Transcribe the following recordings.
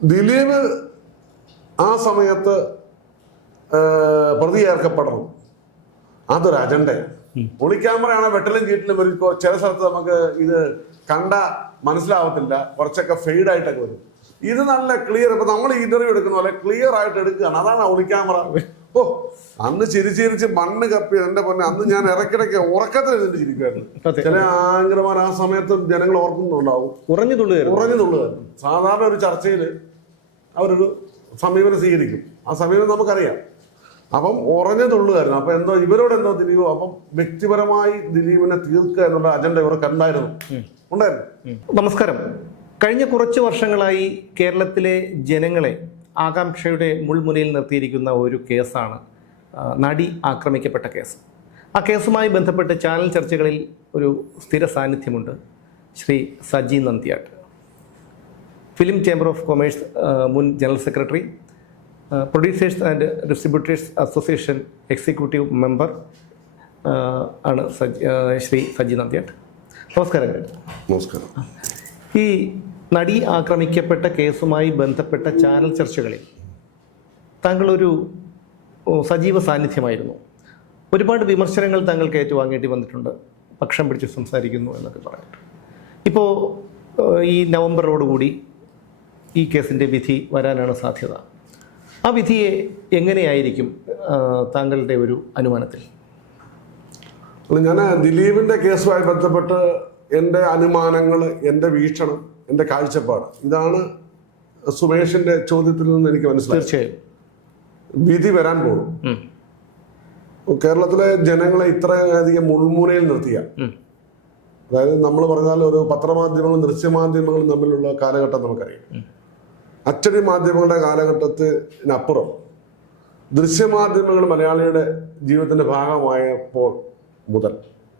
ദിലീപ് ആ സമയത്ത് പ്രതിയേർക്കപ്പെടണം, അതൊരു അജണ്ടയാണ്. ഒളിക്യാമറയാണ് വെട്ടലും ചീട്ടിലും വരുമ്പോൾ ചില സ്ഥലത്ത് നമുക്ക് ഇത് കണ്ട മനസ്സിലാവത്തില്ല, കുറച്ചൊക്കെ ഫെയ്ഡ് ആയിട്ടൊക്കെ വരും. ഇത് നല്ല ക്ലിയർ, ഇപ്പൊ നമ്മൾ ഇന്റർവ്യൂ എടുക്കുന്ന പോലെ ക്ലിയർ ആയിട്ട് എടുക്കുകയാണ്. അതാണ് ഒളിക്യാമറ. ഓ, അന്ന് ചിരിച്ചിരിച്ച് മണ്ണ് കപ്പി എന്റെ പൊന്നെ, അന്ന് ഞാൻ ഇടയ്ക്കിടയ്ക്ക് ഉറക്കത്തിൽ ഇരുന്ന് ചിരിക്കുമായിരുന്നു. ചില ആങ്കർമാർ ആ സമയത്ത് ജനങ്ങൾ ഓർക്കുന്നുണ്ടാവും, ഉറഞ്ഞു തുള്ളുകയായിരുന്നു. സാധാരണ ഒരു ചർച്ചയിൽ അവരൊരു സമീപനം സ്വീകരിക്കും, ആ സമീപനം നമുക്കറിയാം. അപ്പം ഉറഞ്ഞു തുള്ളുകയായിരുന്നു. അപ്പൊ എന്തോ ഇവരോട് എന്തോ ദിലീപ്, അപ്പം വ്യക്തിപരമായി ദിലീപിനെ തീർക്കുക എന്നുള്ള അജണ്ട ഇവർക്ക് ഉണ്ടായിരുന്നു. നമസ്കാരം. കഴിഞ്ഞ കുറച്ച് വർഷങ്ങളായി കേരളത്തിലെ ജനങ്ങളെ ആകാംക്ഷയുടെ മുൾമുനയിൽ നിർത്തിയിരിക്കുന്ന ഒരു കേസാണ് നടി ആക്രമിക്കപ്പെട്ട കേസ്. ആ കേസുമായി ബന്ധപ്പെട്ട് ചാനൽ ചർച്ചകളിൽ ഒരു സ്ഥിര സാന്നിധ്യമുണ്ട് Shri Saji Nanthyattu, film chamber of commerce മുൻ general secretary, producers and distributors association executive member ആണ് ശ്രീ സജി നന്ത്യാട്ട്. നമസ്കാരം. നമസ്കാരം. ഈ നടി ആക്രമിക്കപ്പെട്ട കേസുമായി ബന്ധപ്പെട്ട ചാനൽ ചർച്ചകളിൽ താങ്കളൊരു സജീവ സാന്നിധ്യമായിരുന്നു. ഒരുപാട് വിമർശനങ്ങൾ താങ്കൾക്ക് ഏറ്റുവാങ്ങേണ്ടി വന്നിട്ടുണ്ട്, പക്ഷം പിടിച്ച് സംസാരിക്കുന്നു എന്നൊക്കെ പറഞ്ഞിട്ട്. ഇപ്പോൾ ഈ നവംബറോടുകൂടി ഈ കേസിൻ്റെ വിധി വരാനാണ് സാധ്യത. ആ വിധിയെ എങ്ങനെയായിരിക്കും താങ്കളുടെ ഒരു അനുമാനത്തിൽ? ഞാൻ ദിലീപിന്റെ കേസുമായി ബന്ധപ്പെട്ട് എൻ്റെ അനുമാനങ്ങൾ, എൻ്റെ വീക്ഷണം, എൻ്റെ കാഴ്ചപ്പാട്, ഇതാണ് സുമേഷിന്റെ ചോദ്യത്തിൽ നിന്ന് എനിക്ക് മനസ്സിലായി. തീർച്ചയായും വിധി വരാൻ പോകും. കേരളത്തിലെ ജനങ്ങളെ ഇത്രയധികം മുൾമുനയിൽ നിർത്തിയ, അതായത് നമ്മൾ പറഞ്ഞാൽ ഒരു പത്രമാധ്യമങ്ങളും ദൃശ്യമാധ്യമങ്ങളും തമ്മിലുള്ള കാലഘട്ടം നമുക്കറിയാം. അച്ചടി മാധ്യമങ്ങളുടെ കാലഘട്ടത്തിനപ്പുറം ദൃശ്യമാധ്യമങ്ങൾ മലയാളിയുടെ ജീവിതത്തിന്റെ ഭാഗമായപ്പോൾ മുതൽ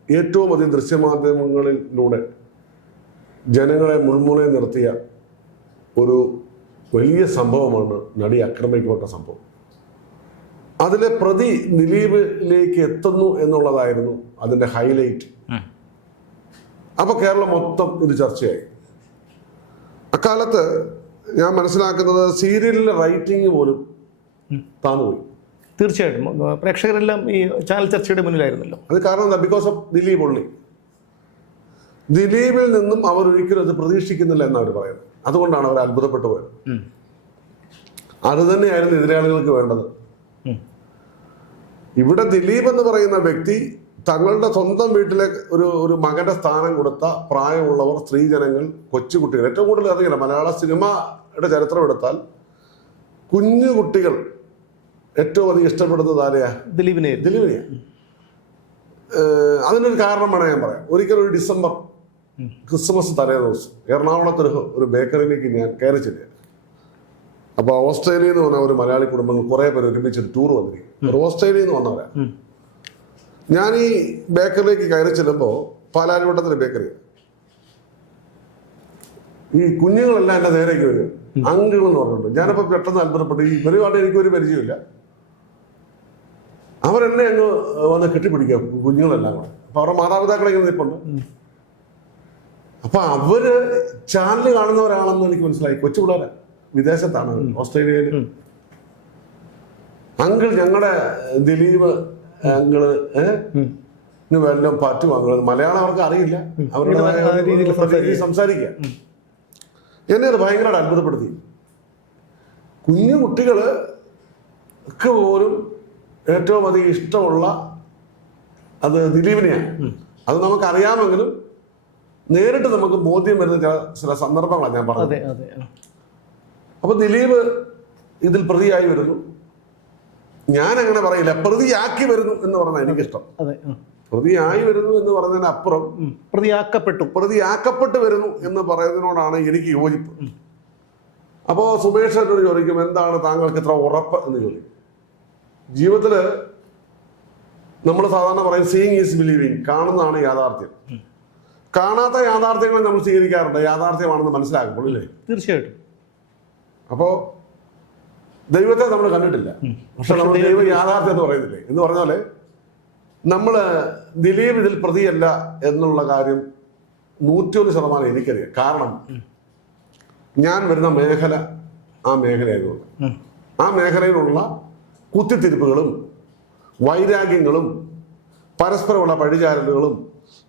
ഏറ്റവും അധികം ദൃശ്യമാധ്യമങ്ങളിലൂടെ ജനങ്ങളെ മുൾമുനയിൽ നിർത്തിയ ഒരു വലിയ സംഭവമാണ് നടി ആക്രമിക്കപ്പെട്ട സംഭവം. അതിലെ പ്രതി ദിലീപിലേക്ക് എത്തുന്നു എന്നുള്ളതായിരുന്നു അതിന്റെ ഹൈലൈറ്റ്. അപ്പൊ കേരളം മൊത്തം ഇത് ചർച്ചയായി. അക്കാലത്ത് ഞാൻ മനസ്സിലാക്കുന്നത് സീരിയലിലെ റൈറ്റിംഗ് പോലും താന്നുപോയി. തീർച്ചയായിട്ടും പ്രേക്ഷകരെല്ലാം ഈ ചാനൽ ചർച്ചയുടെ മുന്നിലായിരുന്നല്ലോ. അത് കാരണം എന്താ? ബിക്കോസ് ഓഫ് ദിലീപ് ഉള്ളി. ദിലീപിൽ നിന്നും അവർ ഒരിക്കലും അത് പ്രതീക്ഷിക്കുന്നില്ല എന്നവർ പറയുന്നത്. അതുകൊണ്ടാണ് അവർ അത്ഭുതപ്പെട്ടു പോയത്. അത് തന്നെയായിരുന്നു എതിരാളികൾക്ക് വേണ്ടത്. ഇവിടെ ദിലീപ് എന്ന് പറയുന്ന വ്യക്തി തങ്ങളുടെ സ്വന്തം വീട്ടിലെ ഒരു മകന്റെ സ്ഥാനം കൊടുത്ത പ്രായമുള്ളവർ, സ്ത്രീജനങ്ങൾ, കൊച്ചുകുട്ടികൾ, ഏറ്റവും കൂടുതൽ അറിയില്ല, മലയാള സിനിമയുടെ ചരിത്രം എടുത്താൽ കുഞ്ഞു കുട്ടികൾ ഏറ്റവും അധികം ഇഷ്ടപ്പെടുന്നത് ആരെയാ? ദിലീപിനെയാ. അതിനൊരു കാരണമാണ് ഞാൻ പറയാം. ഒരിക്കലും ഒരു ഡിസംബർ ക്രിസ്മസ് തലേ ദിവസം എറണാകുളത്തൊരു ബേക്കറിയിലേക്ക് ഞാൻ കയറി ചെല്ലുക. അപ്പൊ ഓസ്ട്രേലിയയിൽ നിന്ന് വന്ന ഒരു മലയാളി കുടുംബങ്ങൾ കുറെ പേര് ഒരുമിച്ചൊരു ടൂർ വന്നിരിക്കും. ഓസ്ട്രേലിയയിൽ നിന്ന് വന്നവരാ. ഞാൻ ഈ ബേക്കറിയിലേക്ക് കയറി ചെല്ലുമ്പോൾ പാലാരിവട്ടത്തിലെ ബേക്കറി, ഈ കുഞ്ഞുങ്ങളെല്ലാം എന്റെ നേരേക്ക് വരും. അങ്കിൾ എന്ന് പറഞ്ഞിട്ടുണ്ട്. ഞാനപ്പോ പെട്ടെന്ന് അത്ഭുതപ്പെട്ടു. ഈ ഇവരുമായിട്ട് എനിക്കൊരു പരിചയമില്ല. അവരെന്നെ അങ്ങ് വന്ന് കെട്ടിപ്പിടിക്കുക, കുഞ്ഞുങ്ങളെല്ലാം കൂടെ. അപ്പൊ അവരുടെ മാതാപിതാക്കളെ ഇങ്ങനെ നിൽപ്പുണ്ട്. അപ്പൊ അവര് ചാനൽ കാണുന്നവരാണെന്ന് എനിക്ക് മനസ്സിലായി. കൊച്ചു പിള്ളേരെ, വിദേശത്താണ്, ഓസ്ട്രേലിയയിൽ. അങ്കിൾ, ഞങ്ങളുടെ ദിലീപ് അങ്കിള് വല്ലതും പറ്റു വാങ്ങുന്നത്. മലയാളം അവർക്ക് അറിയില്ല, അവരുടെ സംസാരിക്കുക. എന്നെ അത് ഭയങ്കരമായിട്ട് അത്ഭുതപ്പെടുത്തി. കുഞ്ഞു കുട്ടികൾക്ക് പോലും ഏറ്റവും അധികം ഇഷ്ടമുള്ള അത് ദിലീപിനെയാണ്. അത് നമുക്കറിയാമെങ്കിലും നേരിട്ട് നമുക്ക് ബോധ്യം വരുന്ന ചില സന്ദർഭങ്ങളാണ് ഞാൻ പറഞ്ഞത്. അപ്പൊ ദിലീപ് ഇതിൽ പ്രതിയായി വരുന്നു. ഞാൻ അങ്ങനെ പറയില്ല, പ്രതിയാക്കി വരുന്നു എന്ന് പറഞ്ഞാൽ എനിക്കിഷ്ടം. പ്രതിയായി വരുന്നു എന്ന് പറഞ്ഞതിനപ്പുറം പ്രതിയാക്കപ്പെട്ട് വരുന്നു എന്ന് പറയുന്നതിനോടാണ് എനിക്ക് യോജിപ്പ്. അപ്പോ സുമേഷ് എന്നോട് ചോദിക്കും, എന്താണ് താങ്കൾക്ക് ഇത്ര ഉറപ്പ് എന്ന് ചോദിക്കും. ജീവിതത്തില് നമ്മൾ സാധാരണ പറയും സീയിങ് ഈസ് ബിലീവിങ്, കാണുന്നതാണ് യാഥാർത്ഥ്യം. കാണാത്ത യാഥാർത്ഥ്യങ്ങളെ നമ്മൾ സ്വീകരിക്കാറുണ്ട്, യാഥാർത്ഥ്യമാണെന്ന് മനസ്സിലാക്കുമ്പോൾ അല്ലേ? തീർച്ചയായിട്ടും. അപ്പോ ദൈവത്തെ നമ്മൾ കണ്ടിട്ടില്ല, പക്ഷെ നമ്മൾ ദൈവ യാഥാർത്ഥ്യം എന്ന് പറയുന്നില്ലേ? എന്ന് പറഞ്ഞാല് നമ്മള് ദിലീപ് ഇതിൽ പ്രതിയല്ല എന്നുള്ള കാര്യം 101% എനിക്കറിയാം. കാരണം ഞാൻ വരുന്ന മേഖല ആ മേഖലയായതുകൊണ്ട്. ആ മേഖലയിലുള്ള കുത്തിത്തിരിപ്പുകളും വൈരാഗ്യങ്ങളും പരസ്പരമുള്ള പഴിചാരലുകളും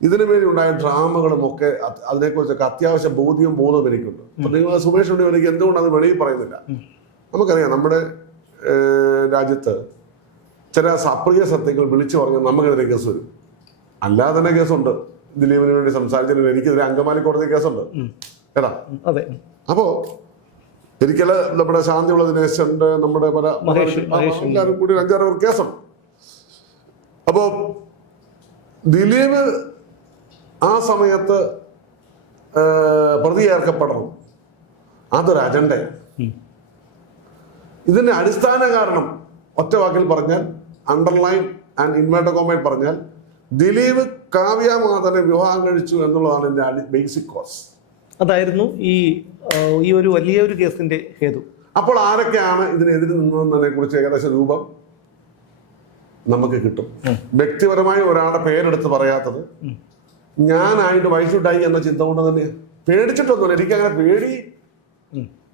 ഇതിനു വേണ്ടി ഉണ്ടായ ഡ്രാമകളും ഒക്കെ അതിനെക്കുറിച്ചൊക്കെ അത്യാവശ്യം ബോധവും എനിക്കുണ്ട്. അപ്പൊ നിങ്ങൾ സുമേഷ് ഉണ്ടെങ്കിൽ എനിക്ക് എന്തുകൊണ്ട് അത് വെളിയിൽ പറയുന്നില്ല? നമുക്കറിയാം നമ്മുടെ രാജ്യത്ത് ചില അപ്രിയ സത്യങ്ങൾ വിളിച്ചു പറഞ്ഞാൽ നമുക്കെതിരെ കേസ് വരും. അല്ലാതെ തന്നെ കേസുണ്ട്. ദിലീപിന് വേണ്ടി സംസാരിച്ചതിന് എനിക്കെതിരെ അങ്കമാലി കോടതി കേസുണ്ട് കേട്ടാ. അപ്പോ ഒരിക്കല് നമ്മുടെ ശാന്തിയുള്ള ദിനേശന്റെ നമ്മുടെ പല എല്ലാവരും കൂടി 5-6 പേർ കേസുണ്ട്. അപ്പോ ദിലീപ് ആ സമയത്ത് പ്രതിയേർക്കപ്പെടണം, അതൊരു അജണ്ടയാണ്. ഇതിന്റെ അടിസ്ഥാന കാരണം ഒറ്റ വാക്കിൽ പറഞ്ഞാൽ, അണ്ടർലൈൻ ആൻഡ് ഇൻവേർട്ടഡ് കോമയിൽ പറഞ്ഞാൽ, ദിലീപ് കാവ്യ മാധവനെ വിവാഹം കഴിച്ചു എന്നുള്ളതാണ് ഇതിന്റെ ബേസിക് കോസ്. അതായിരുന്നു ഈ ഒരു വലിയൊരു കേസിന്റെ ഹേതു. അപ്പോൾ ആരൊക്കെയാണ് ഇതിനെതിരെ നിന്നതിനെ കുറിച്ച് ഏകദേശം രൂപം നമുക്ക് കിട്ടും. വ്യക്തിപരമായി ഒരാളുടെ പേരെടുത്ത് പറയാത്തത് ഞാനായിട്ട് വൈഷുഡായി എന്ന ചിന്ത കൊണ്ട് തന്നെ. പേടിച്ചിട്ടൊന്നുമില്ല, എനിക്കങ്ങനെ പേടി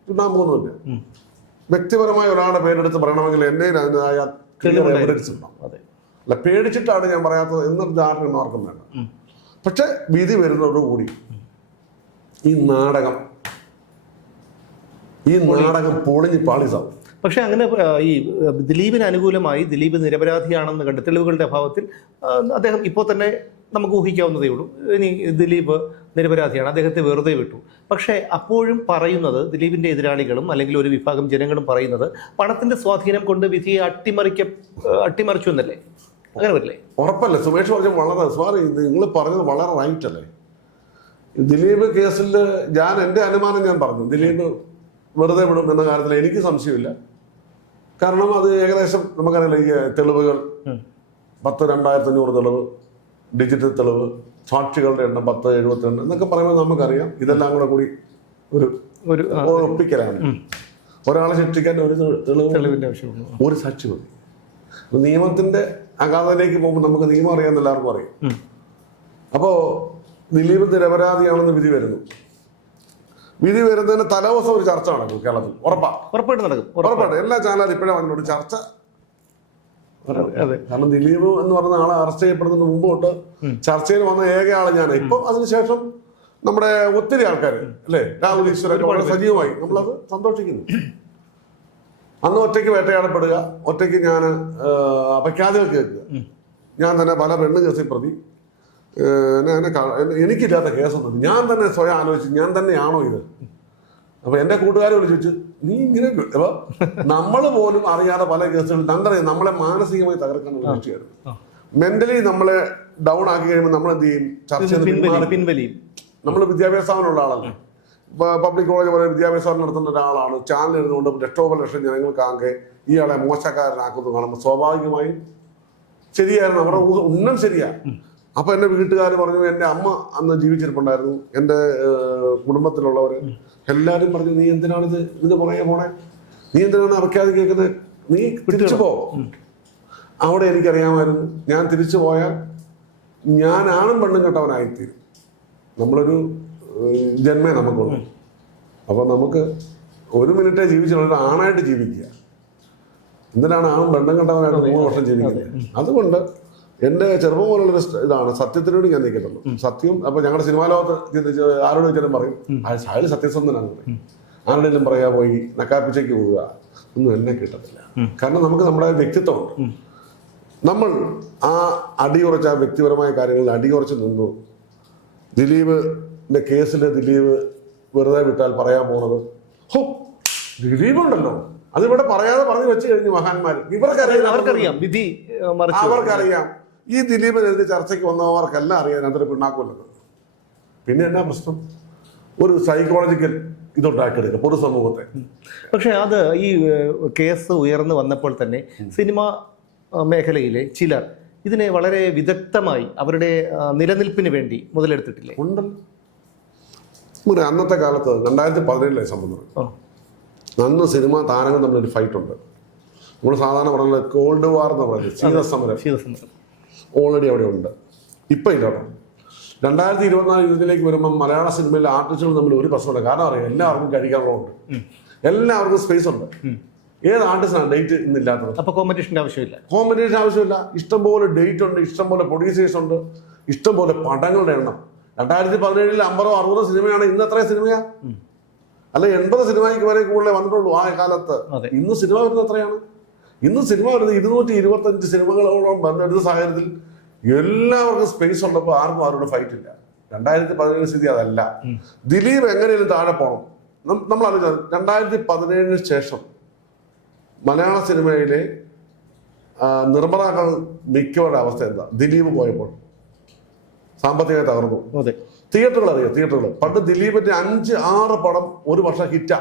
ചുണ്ടാൻ പോകുന്നില്ല. വ്യക്തിപരമായ ഒരാളുടെ പേരെടുത്ത് പറയണമെങ്കിൽ എന്നെ അതിൻ്റെതായ എവിഡൻസ് ഉണ്ടാവും. അല്ല, പേടിച്ചിട്ടാണ് ഞാൻ പറയാത്തത് എന്നൊരു ധാരണ ആർക്കും വേണ്ട. പക്ഷെ വിധി വരുന്നതോടുകൂടി ഈ നാടകം പൊളിഞ്ഞ് പാളിസാവും. പക്ഷെ അങ്ങനെ ഈ ദിലീപിന് അനുകൂലമായി ദിലീപ് നിരപരാധിയാണെന്ന് കണ്ട് തെളിവുകളുടെ അഭാവത്തിൽ അദ്ദേഹം ഇപ്പോൾ തന്നെ നമുക്ക് ഊഹിക്കാവുന്നതേ ഉള്ളൂ, ഇനി ദിലീപ് നിരപരാധിയാണ്, അദ്ദേഹത്തെ വെറുതെ വിട്ടു. പക്ഷേ അപ്പോഴും പറയുന്നത് ദിലീപിൻ്റെ എതിരാളികളും അല്ലെങ്കിൽ ഒരു വിഭാഗം ജനങ്ങളും പറയുന്നത് പണത്തിൻ്റെ സ്വാധീനം കൊണ്ട് വിധിയെ അട്ടിമറിച്ചു എന്നല്ലേ? അങ്ങനെ വരില്ലേ? ഉറപ്പല്ലേ? സുമേഷ് പറഞ്ഞ വളരെ നിങ്ങൾ പറഞ്ഞത് വളരെ റൈറ്റ് അല്ലേ? ദിലീപ് കേസിൽ എൻ്റെ അനുമാനം ഞാൻ പറഞ്ഞു, ദിലീപ് വെറുതെ വിടും എന്ന കാര്യത്തിൽ എനിക്ക് സംശയമില്ല. കാരണം അത് ഏകദേശം നമുക്കറിയില്ല, ഈ തെളിവുകൾ 10,2500 തെളിവ്, ഡിജിറ്റൽ തെളിവ്, സാക്ഷികളുടെ എണ്ണം 1072 എന്നൊക്കെ പറയുമ്പോൾ നമുക്കറിയാം ഇതെല്ലാം കൂടി ഒരു ഒപ്പിക്കലാണ്. ഒരാളെ ശിക്ഷിക്കാൻ ഒരു തെളിവിന്റെ ആവശ്യമുള്ളൂ, ഒരു സാക്ഷി മതി. നിയമത്തിന്റെ അഗാധതയിലേക്ക് പോകുമ്പോൾ നമുക്ക് നിയമം അറിയാമെന്ന് എല്ലാവർക്കും അറിയാം. അപ്പോ ദിലീപ് നിരപരാധിയാണെന്ന് വിധി വരുന്നു. വിധി വരുന്നതിന് തലേദിവസം ഒരു ചർച്ച നടക്കും കേരളത്തിൽ. ഉറപ്പായിട്ട് നടക്കും. ഉറപ്പായിട്ട് എല്ലാ ചാനലും ഇപ്പോഴും അതിനോട് ചർച്ച. കാരണം ദിലീപ് എന്ന് പറഞ്ഞ ആളെ അറസ്റ്റ് ചെയ്യപ്പെടുന്നതിന് മുമ്പ് തൊട്ട് ചർച്ചയിൽ വന്ന ഏക ആള് ഞാൻ. ഇപ്പൊ അതിനുശേഷം നമ്മുടെ ഒത്തിരി ആൾക്കാർ അല്ലേ, രാഹുൽ ഈശ്വരൊക്കെ വളരെ സജീവമായി, നമ്മളത് സന്തോഷിക്കുന്നു. അന്ന് ഒറ്റയ്ക്ക് വേട്ടയാടപ്പെടുക, ഒറ്റയ്ക്ക് ഞാൻ അപഖ്യാതികൾ കേൾക്കുക, ഞാൻ തന്നെ പല പെണ്ണ് കേസിൽ പ്രതി, എനിക്കില്ലാത്ത കേസൊന്നും ഞാൻ തന്നെ സ്വയം ആലോചിച്ച് ഞാൻ തന്നെയാണോ ഇത്? അപ്പൊ എന്റെ കൂട്ടുകാരോട് ചോദിച്ചു, നീ ഇങ്ങനെ നമ്മൾ പോലും അറിയാതെ പല കേസുകളും തങ്കറിയാം നമ്മളെ മാനസികമായി തകർക്കാനുള്ള ദൃഷ്ടിയായിരുന്നു. മെന്റലി നമ്മളെ ഡൗൺ ആക്കി കഴിയുമ്പോൾ നമ്മൾ എന്ത് ചെയ്യും? ചർച്ച പിൻവലിയും. നമ്മൾ വിദ്യാഭ്യാസമുള്ള ആളല്ലേ, പബ്ലിക് കോളേജ് പോലെ വിദ്യാഭ്യാസം നടത്തുന്ന ഒരാളാണ്. ചാനൽ എഴുതുകൊണ്ട് ലക്ഷോപലക്ഷം ജനങ്ങൾക്കാകെ ഇയാളെ മോശക്കാരനാക്കുന്നത് കാണുമ്പോൾ സ്വാഭാവികമായും ശരിയായിരുന്നു, അവരുടെ ഉന്നം ശരിയാ. അപ്പൊ എന്റെ വീട്ടുകാർ പറഞ്ഞു, എന്റെ അമ്മ അന്ന് ജീവിച്ചിരിപ്പുണ്ടായിരുന്നു, എന്റെ കുടുംബത്തിലുള്ളവര് എല്ലാരും പറഞ്ഞു, നീ എന്തിനാണ് ഇത് പുറകെ പോണേ, നീ എന്തിനാണ് അപഖ്യാതി കേൾക്കുന്നത്, നീ തിരിച്ചു പോ. അവിടെ എനിക്കറിയാമായിരുന്നു, ഞാൻ തിരിച്ചു പോയാൽ ഞാൻ ആണും പെണ്ണും കെട്ടവനായിത്തീരും. നമ്മളൊരു ജന്മേ നമുക്കുള്ളൂ. അപ്പൊ നമുക്ക് 1 മിനിറ്റേ ജീവിച്ചുള്ള ആണായിട്ട് ജീവിക്കുക, എന്തിനാണ് ആണും പെണ്ണും കെട്ടവനായിട്ട് 3 വർഷം ജീവിക്കുന്നത്? അതുകൊണ്ട് എന്റെ ചെറുപ്പം പോലുള്ളൊരു ഇതാണ്, സത്യത്തിനോട് ഞാൻ നിൽക്കത്തുള്ളൂ. സത്യം. അപ്പൊ ഞങ്ങളുടെ സിനിമാ ലോകത്ത് ആരോട് വെച്ചാലും പറയും അയാൾ സത്യസന്ധനാണ് പറയും. ആരുടെയും പറയാ പോയി നക്കാപ്പിച്ചയ്ക്ക് പോവുക ഒന്നും എന്നെ കിട്ടത്തില്ല. കാരണം നമുക്ക് നമ്മുടെ വ്യക്തിത്വമുണ്ട്. നമ്മൾ ആ അടിയുറച്ച ആ വ്യക്തിപരമായ കാര്യങ്ങളിൽ അടിയുറച്ച് നിന്നു. ദിലീപിന്റെ കേസിൽ ദിലീപ് വെറുതെ വിട്ടാൽ പറയാൻ പോണത്, ഹോ ദിലീപുണ്ടല്ലോ, അതിവിടെ പറയാതെ പറഞ്ഞു വെച്ച് കഴിഞ്ഞു മഹാന്മാർ. അവർക്കറിയാം വിധി, അവർക്കറിയാം ഈ ദിലീപിനെതിരെ ചർച്ചയ്ക്ക് വന്നവർക്കെല്ലാം അറിയാൻ അതൊരു പിണ്ണാക്കുള്ളത്. പിന്നെ എന്നാ പ്രശ്നം? ഒരു സൈക്കോളജിക്കൽ ഇതുണ്ടാക്കിയെടുക്കുക പൊതുസമൂഹത്തെ. പക്ഷെ അത് ഈ കേസ് ഉയർന്നു വന്നപ്പോൾ തന്നെ സിനിമാ മേഖലയിലെ ചിലർ ഇതിനെ വളരെ വിദഗ്ധമായി അവരുടെ നിലനിൽപ്പിന് വേണ്ടി മുതലെടുത്തിട്ടില്ലേ? ഉണ്ടല്ലോ. അന്നത്തെ കാലത്ത് 2017 സംബന്ധം, അന്ന് സിനിമ താരങ്ങൾ തമ്മിലൊരു ഫൈറ്റ് ഉണ്ട്. നമ്മൾ സാധാരണ പറഞ്ഞത് കോൾഡ് വാർ എന്ന് പറയുന്നത് ശീതസമരം ഓൾറെഡി അവിടെ ഉണ്ട്. ഇപ്പം ഇല്ല. 2024 യുദ്ധത്തിലേക്ക് വരുമ്പോൾ മലയാള സിനിമയിലെ ആർട്ടിസ്റ്റുകൾ തമ്മിൽ ഒരു പ്രശ്നമുണ്ട്. കാരണം അറിയാം, എല്ലാവർക്കും കഴിക്കാനുള്ളതുണ്ട്. എല്ലാവർക്കും സ്പേസ് ഉണ്ട്. ഏത് ആർട്ടിസ്റ്റാണ് ഡേറ്റ് ഇന്നില്ലാത്തത്? അപ്പൊ കോമ്പറ്റീഷന്റെ ആവശ്യമില്ല. കോമ്പറ്റീഷൻ ആവശ്യമില്ല. ഇഷ്ടംപോലെ ഡേറ്റ് ഉണ്ട്, ഇഷ്ടംപോലെ പ്രൊഡ്യൂസേഴ്സ് ഉണ്ട്, ഇഷ്ടംപോലെ പടങ്ങളുടെ എണ്ണം. 2017 50-60 സിനിമയാണ്, ഇന്ന് എത്ര സിനിമയാ? അല്ല 80 സിനിമയ്ക്ക് വരെ കൂടുതലേ വന്നിട്ടുള്ളൂ ആ കാലത്ത്. ഇന്ന് സിനിമ വരുന്നത് എത്രയാണ്? ഇന്ന് സിനിമ വരുന്നത് 225 സിനിമകളോളം വരുന്ന സാഹചര്യത്തിൽ എല്ലാവർക്കും സ്പേസ് ഉള്ളപ്പോൾ ആർക്കും ആരോട് ഫൈറ്റ് ഇല്ല. 2017 സ്ഥിതി അതല്ല. ദിലീപ് എങ്ങനെയും താഴെ പോകണം. നമ്മൾ ആലോചിച്ചാൽ 2017 ശേഷം മലയാള സിനിമയിലെ നിർമ്മാതാക്കൾ മിക്കവരുടെ അവസ്ഥ എന്താ? ദിലീപ് പോയപ്പോൾ സാമ്പത്തികമായി തകർന്നു. തിയേറ്ററുകൾ അറിയാം, തിയേറ്ററുകൾ പണ്ട് ദിലീപിന്റെ 5-6 പടം ഒരു വർഷം ഹിറ്റാ.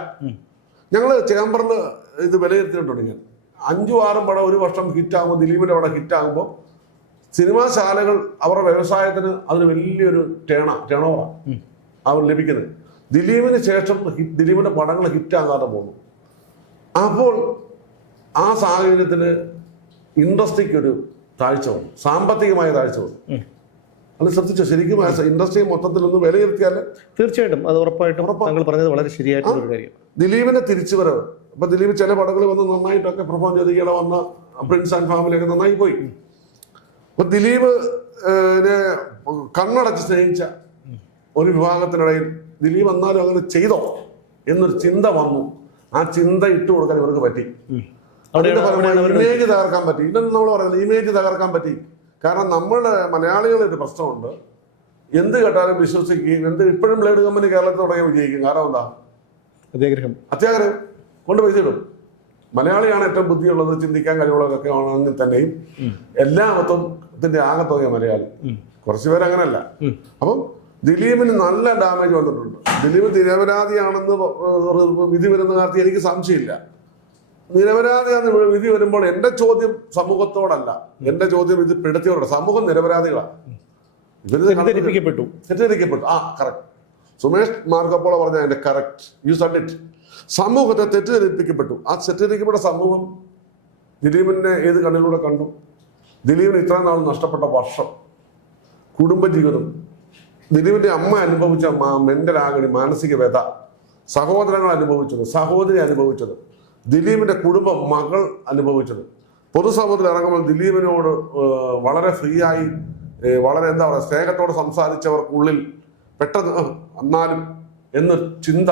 ഞങ്ങള് ചേംബറിൽ ഇത് വിലയിരുത്തിയിട്ടുണ്ട്. ഞാൻ 5-6 പടം ഒരു വർഷം ഹിറ്റാകുമ്പോൾ, ദിലീപിന്റെ പടം ഹിറ്റാകുമ്പോൾ സിനിമാശാലകൾ അവരുടെ വ്യവസായത്തിന് അതിന് വലിയൊരു ടേൺ ഓവറാണ് അവർ ലഭിക്കുന്നത്. ദിലീപിന് ശേഷം ദിലീപിന്റെ പടങ്ങൾ ഹിറ്റാകാതെ പോകുന്നു. അപ്പോൾ ആ സാഹചര്യത്തിൽ ഇൻഡസ്ട്രിക്ക് ഒരു താഴ്ച വന്നു, സാമ്പത്തികമായ താഴ്ച വന്നു. അത് ശ്രദ്ധിച്ചോ? ശരിക്കും ഇൻഡസ്ട്രി മൊത്തത്തിൽ ഒന്ന് വിലയിരുത്തിയാൽ തീർച്ചയായിട്ടും അത് ഉറപ്പായിട്ടും താങ്കൾ പറഞ്ഞത് വളരെ ശരിയായിട്ടുള്ള ഒരു കാര്യം. ദിലീപിന്റെ തിരിച്ചുവരവ്, ഇപ്പൊ ദിലീപ് ചില പടങ്ങളിൽ വന്ന് നന്നായിട്ടൊക്കെ പെർഫോം ചെയ്ത് ഈയിടെ വന്ന പ്രിൻസ് ആൻഡ് ഫാമിലിയൊക്കെ നന്നായി പോയി. അപ്പൊ ദിലീപ് കണ്ണടച്ച് സ്നേഹിച്ച ഒരു വിഭാഗത്തിനിടയിൽ ദിലീപ് എന്നാലും അങ്ങനെ ചെയ്തോ എന്നൊരു ചിന്ത വന്നു. ആ ചിന്ത ഇട്ട് കൊടുക്കാൻ ഇവർക്ക് പറ്റി. ഇമേജ് തകർക്കാൻ പറ്റി. ഇതൊന്നും നമ്മൾ പറയുന്നത് ഇമേജ് തകർക്കാൻ പറ്റി. കാരണം നമ്മളുടെ മലയാളികളൊരു പ്രശ്നമുണ്ട്, എന്ത് കേട്ടാലും വിശ്വസിക്കുകയും ഇപ്പോഴും ബ്ലേഡ് കമ്പനി കേരളത്തിൽ തുടങ്ങി വിജയിക്കും. കാരണം എന്താ? അത്യാഗ്രഹം കൊണ്ട് പൈസ ഇടും. മലയാളിയാണ് ഏറ്റവും ബുദ്ധിയുള്ളത്, ചിന്തിക്കാൻ കഴിവുള്ളതൊക്കെ ആണെങ്കിൽ തന്നെയും എല്ലാത്തിന്റെ ആകത്തുക മലയാളി. കുറച്ചുപേർ അങ്ങനല്ല. അപ്പം ദിലീപിന് നല്ല ഡാമേജ് വന്നിട്ടുണ്ട്. ദിലീപ് നിരപരാധിയാണെന്ന് വിധി വരുന്ന കാര്യത്തിൽ എനിക്ക് സംശയമില്ല. നിരപരാധിയാണെന്ന് വിധി വരുമ്പോൾ എന്റെ ചോദ്യം സമൂഹത്തോടല്ല, എന്റെ ചോദ്യം ഇത് പെടുത്തിയോടാണ്. സമൂഹം നിരപരാധികളാണ്. തെറ്റിദ്ധരിക്കപ്പെട്ടു. ആ കറക്റ്റ്. സുമേഷ് മാർഗപ്പോള പറഞ്ഞ അതിന്റെ കറക്റ്റ്, യു സെഡ് ഇറ്റ്. സമൂഹത്തെ തെറ്റിദ്ധരിപ്പിക്കപ്പെട്ടു. ആ തെറ്റിദ്ധരിക്കപ്പെട്ട സമൂഹം ദിലീപിനെ ഏത് കണ്ണിലൂടെ കണ്ടു? ദിലീപിന് ഇത്രയും നാൾ നഷ്ടപ്പെട്ട വർഷം, കുടുംബജീവിതം, ദിലീപിന്റെ അമ്മ അനുഭവിച്ച മെന്റൽ ആഗണി, മാനസിക വ്യത, സഹോദരങ്ങൾ അനുഭവിച്ചത്, സഹോദരി അനുഭവിച്ചത്, ദിലീപിന്റെ കുടുംബം, മകൾ അനുഭവിച്ചത്, പൊതുസമൂഹത്തിൽ ഇറങ്ങുമ്പോൾ ദിലീപിനോട് വളരെ ഫ്രീ ആയി, വളരെ എന്താ പറയുക, സ്നേഹത്തോട് സംസാരിച്ചവർക്കുള്ളിൽ പെട്ടെന്ന് എന്നാലും എന്നൊരു ചിന്ത,